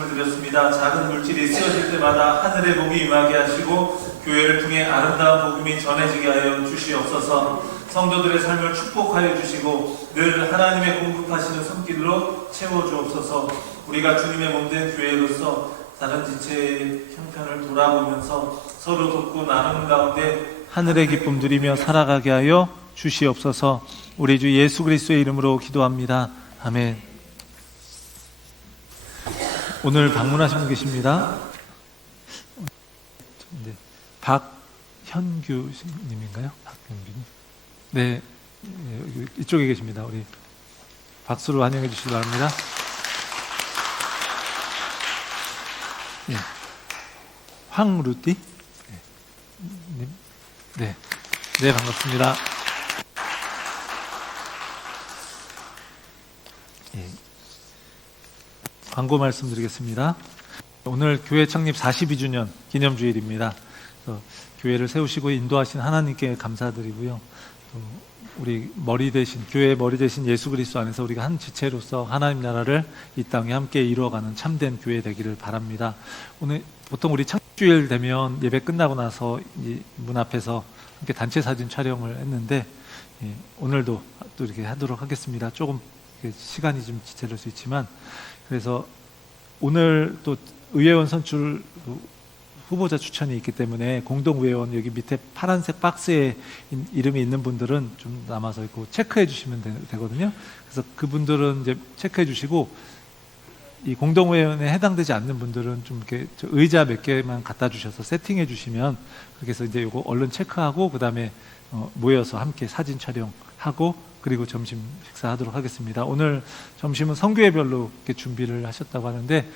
말씀을 드렸습니다. 작은 물질이 쓰여질 때마다 하늘의 복이 임하게 하시고 교회를 통해 아름다운 복음이 전해지게 하여 주시옵소서. 성도들의 삶을 축복하여 주시고 늘 하나님의 공급하시는 손길로 채워주옵소서. 우리가 주님의 몸된 교회로서 다른 지체의 형편을 돌아보면서 서로 돕고 나누는 가운데 하늘의 기쁨 누리며 살아가게 하여 주시옵소서. 우리 주 예수 그리스도의 이름으로 기도합니다. 아멘. 오늘 방문하신 분 계십니다. 박현규 님인가요? 박현규님. 네, 이쪽에 계십니다. 우리 박수로 환영해 주시기 바랍니다. 네. 황루띠? 네. 네. 네, 반갑습니다. 네. 광고 말씀드리겠습니다. 오늘 교회 창립 42주년 기념주일입니다. 교회를 세우시고 인도하신 하나님께 감사드리고요. 또 우리 머리 대신 교회의 머리 대신 예수 그리스도 안에서 우리가 한 지체로서 하나님 나라를 이 땅에 함께 이루어가는 참된 교회 되기를 바랍니다. 오늘 보통 우리 창립주일 되면 예배 끝나고 나서 문 앞에서 함께 단체 사진 촬영을 했는데 오늘도 또 이렇게 하도록 하겠습니다. 조금 시간이 좀 지체될 수 있지만 그래서 오늘 또 의회원 선출 후보자 추천이 있기 때문에 공동의회원 여기 밑에 파란색 박스에 이름이 있는 분들은 좀 남아서 있고 체크해 주시면 되거든요. 그래서 그분들은 이제 체크해 주시고 이 공동의회원에 해당되지 않는 분들은 좀 이렇게 의자 몇 개만 갖다 주셔서 세팅해 주시면 그렇게 해서 이제 이거 얼른 체크하고 그 다음에 모여서 함께 사진 촬영하고 그리고 점심 식사하도록 하겠습니다. 오늘 점심은 선교회별로 이렇게 준비를 하셨다고 하는데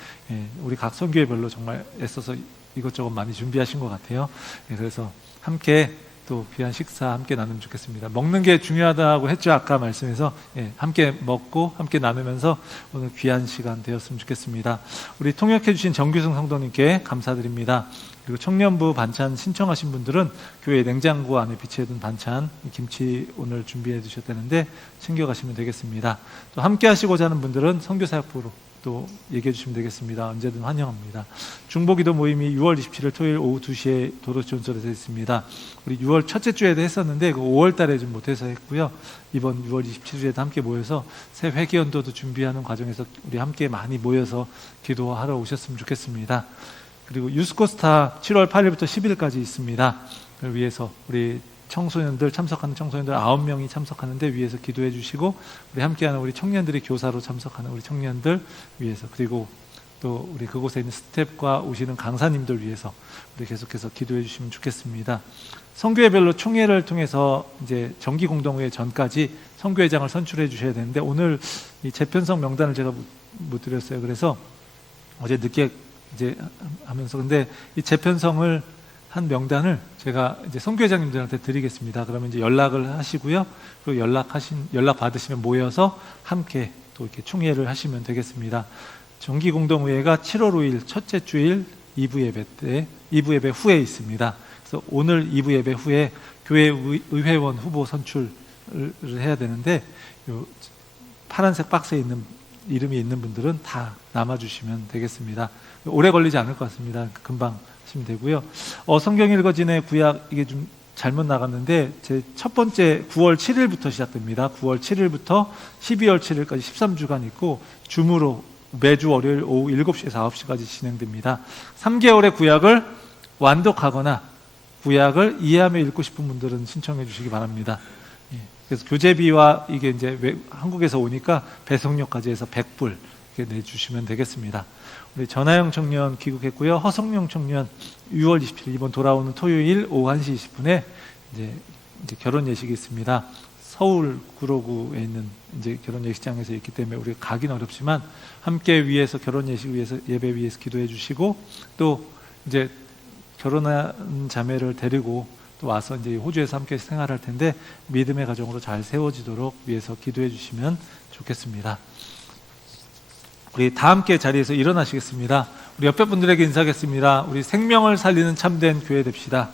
우리 각 선교회별로 정말 애써서 이것저것 많이 준비하신 것 같아요. 그래서 함께 또 귀한 식사 함께 나누면 좋겠습니다. 먹는 게 중요하다고 했죠. 아까 말씀에서 함께 먹고 함께 나누면서 오늘 귀한 시간 되었으면 좋겠습니다. 우리 통역해 주신 정규승 성도님께 감사드립니다. 그리고 청년부 반찬 신청하신 분들은 교회 냉장고 안에 비치해둔 반찬 김치 오늘 준비해 두셨다는데 챙겨가시면 되겠습니다. 또 함께 하시고자 하는 분들은 선교사역부로 또 얘기해 주시면 되겠습니다. 언제든 환영합니다. 중보기도 모임이 6월 27일 토요일 오후 2시에 도로지원소에서 있습니다. 우리 6월 첫째 주에도 했었는데 5월 달에 좀 못해서 했고요. 이번 6월 27일에도 함께 모여서 새 회계연도도 준비하는 과정에서 우리 함께 많이 모여서 기도하러 오셨으면 좋겠습니다. 그리고 유스코스타 7월 8일부터 10일까지 있습니다. 그걸 위해서 우리 청소년들 참석하는 청소년들 9명이 참석하는데 위해서 기도해 주시고 우리 함께하는 우리 청년들이 교사로 참석하는 우리 청년들 위해서 그리고 또 우리 그곳에 있는 스텝과 오시는 강사님들 위해서 우리 계속해서 기도해 주시면 좋겠습니다. 선교회별로 총회를 통해서 이제 정기 공동회의 전까지 선교회장을 선출해 주셔야 되는데 오늘 이 재편성 명단을 제가 못 드렸어요. 그래서 어제 늦게 이제 하면서 근데 이 재편성을 한 명단을 제가 이제 선교회장님들한테 드리겠습니다. 그러면 이제 연락을 하시고요. 그리고 연락 받으시면 모여서 함께 또 이렇게 총회를 하시면 되겠습니다. 정기 공동회의가 7월 5일 첫째 주일 2부 예배 후에 있습니다. 그래서 오늘 2부 예배 후에 교회 의회원 후보 선출을 해야 되는데 요 파란색 박스에 있는 이름이 있는 분들은 다 남아주시면 되겠습니다. 오래 걸리지 않을 것 같습니다. 금방 하시면 되고요. 성경 읽어진의 구약 이게 좀 잘못 나갔는데 제 첫 번째 9월 7일부터 시작됩니다. 9월 7일부터 12월 7일까지 13주간 있고 줌으로 매주 월요일 오후 7시에서 9시까지 진행됩니다. 3개월의 구약을 완독하거나 구약을 이해하며 읽고 싶은 분들은 신청해 주시기 바랍니다. 그래서 교재비와 이게 이제 한국에서 오니까 배송료까지 해서 100불 내주시면 되겠습니다. 우리 전하영 청년 귀국했고요. 허성용 청년 6월 27일 이번 돌아오는 토요일 오후 1시 20분에 이제 결혼 예식이 있습니다. 서울 구로구에 있는 이제 결혼 예식장에서 있기 때문에 우리가 가긴 어렵지만 함께 위해서 결혼 예식 위해서 예배 위해서 기도해 주시고 또 이제 결혼한 자매를 데리고 또 와서 이제 호주에서 함께 생활할 텐데 믿음의 가정으로 잘 세워지도록 위해서 기도해 주시면 좋겠습니다. 우리 다 함께 자리에서 일어나시겠습니다. 우리 옆에 분들에게 인사하겠습니다. 우리 생명을 살리는 참된 교회 됩시다.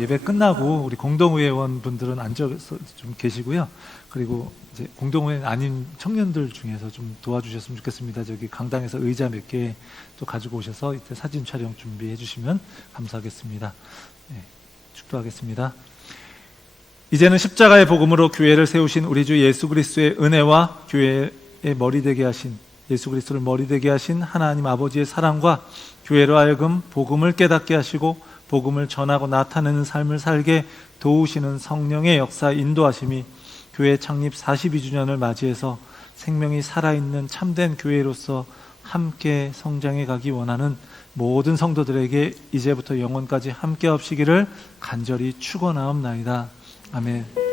예배 끝나고 우리 공동의회원 분들은 앉아서 좀 계시고요. 그리고 이제 공동의회 아닌 청년들 중에서 좀 도와주셨으면 좋겠습니다. 저기 강당에서 의자 몇 개 또 가지고 오셔서 이때 사진 촬영 준비해 주시면 감사하겠습니다. 네, 축도하겠습니다. 이제는 십자가의 복음으로 교회를 세우신 우리 주 예수 그리스도의 은혜와 교회의 머리 되게 하신 예수 그리스도를 머리 되게 하신 하나님 아버지의 사랑과 교회로 하여금 복음을 깨닫게 하시고 복음을 전하고 나타내는 삶을 살게 도우시는 성령의 역사 인도하심이 교회 창립 42주년을 맞이해서 생명이 살아있는 참된 교회로서 함께 성장해 가기 원하는 모든 성도들에게 이제부터 영원까지 함께 하시기를 간절히 축원하옵나이다. 아멘.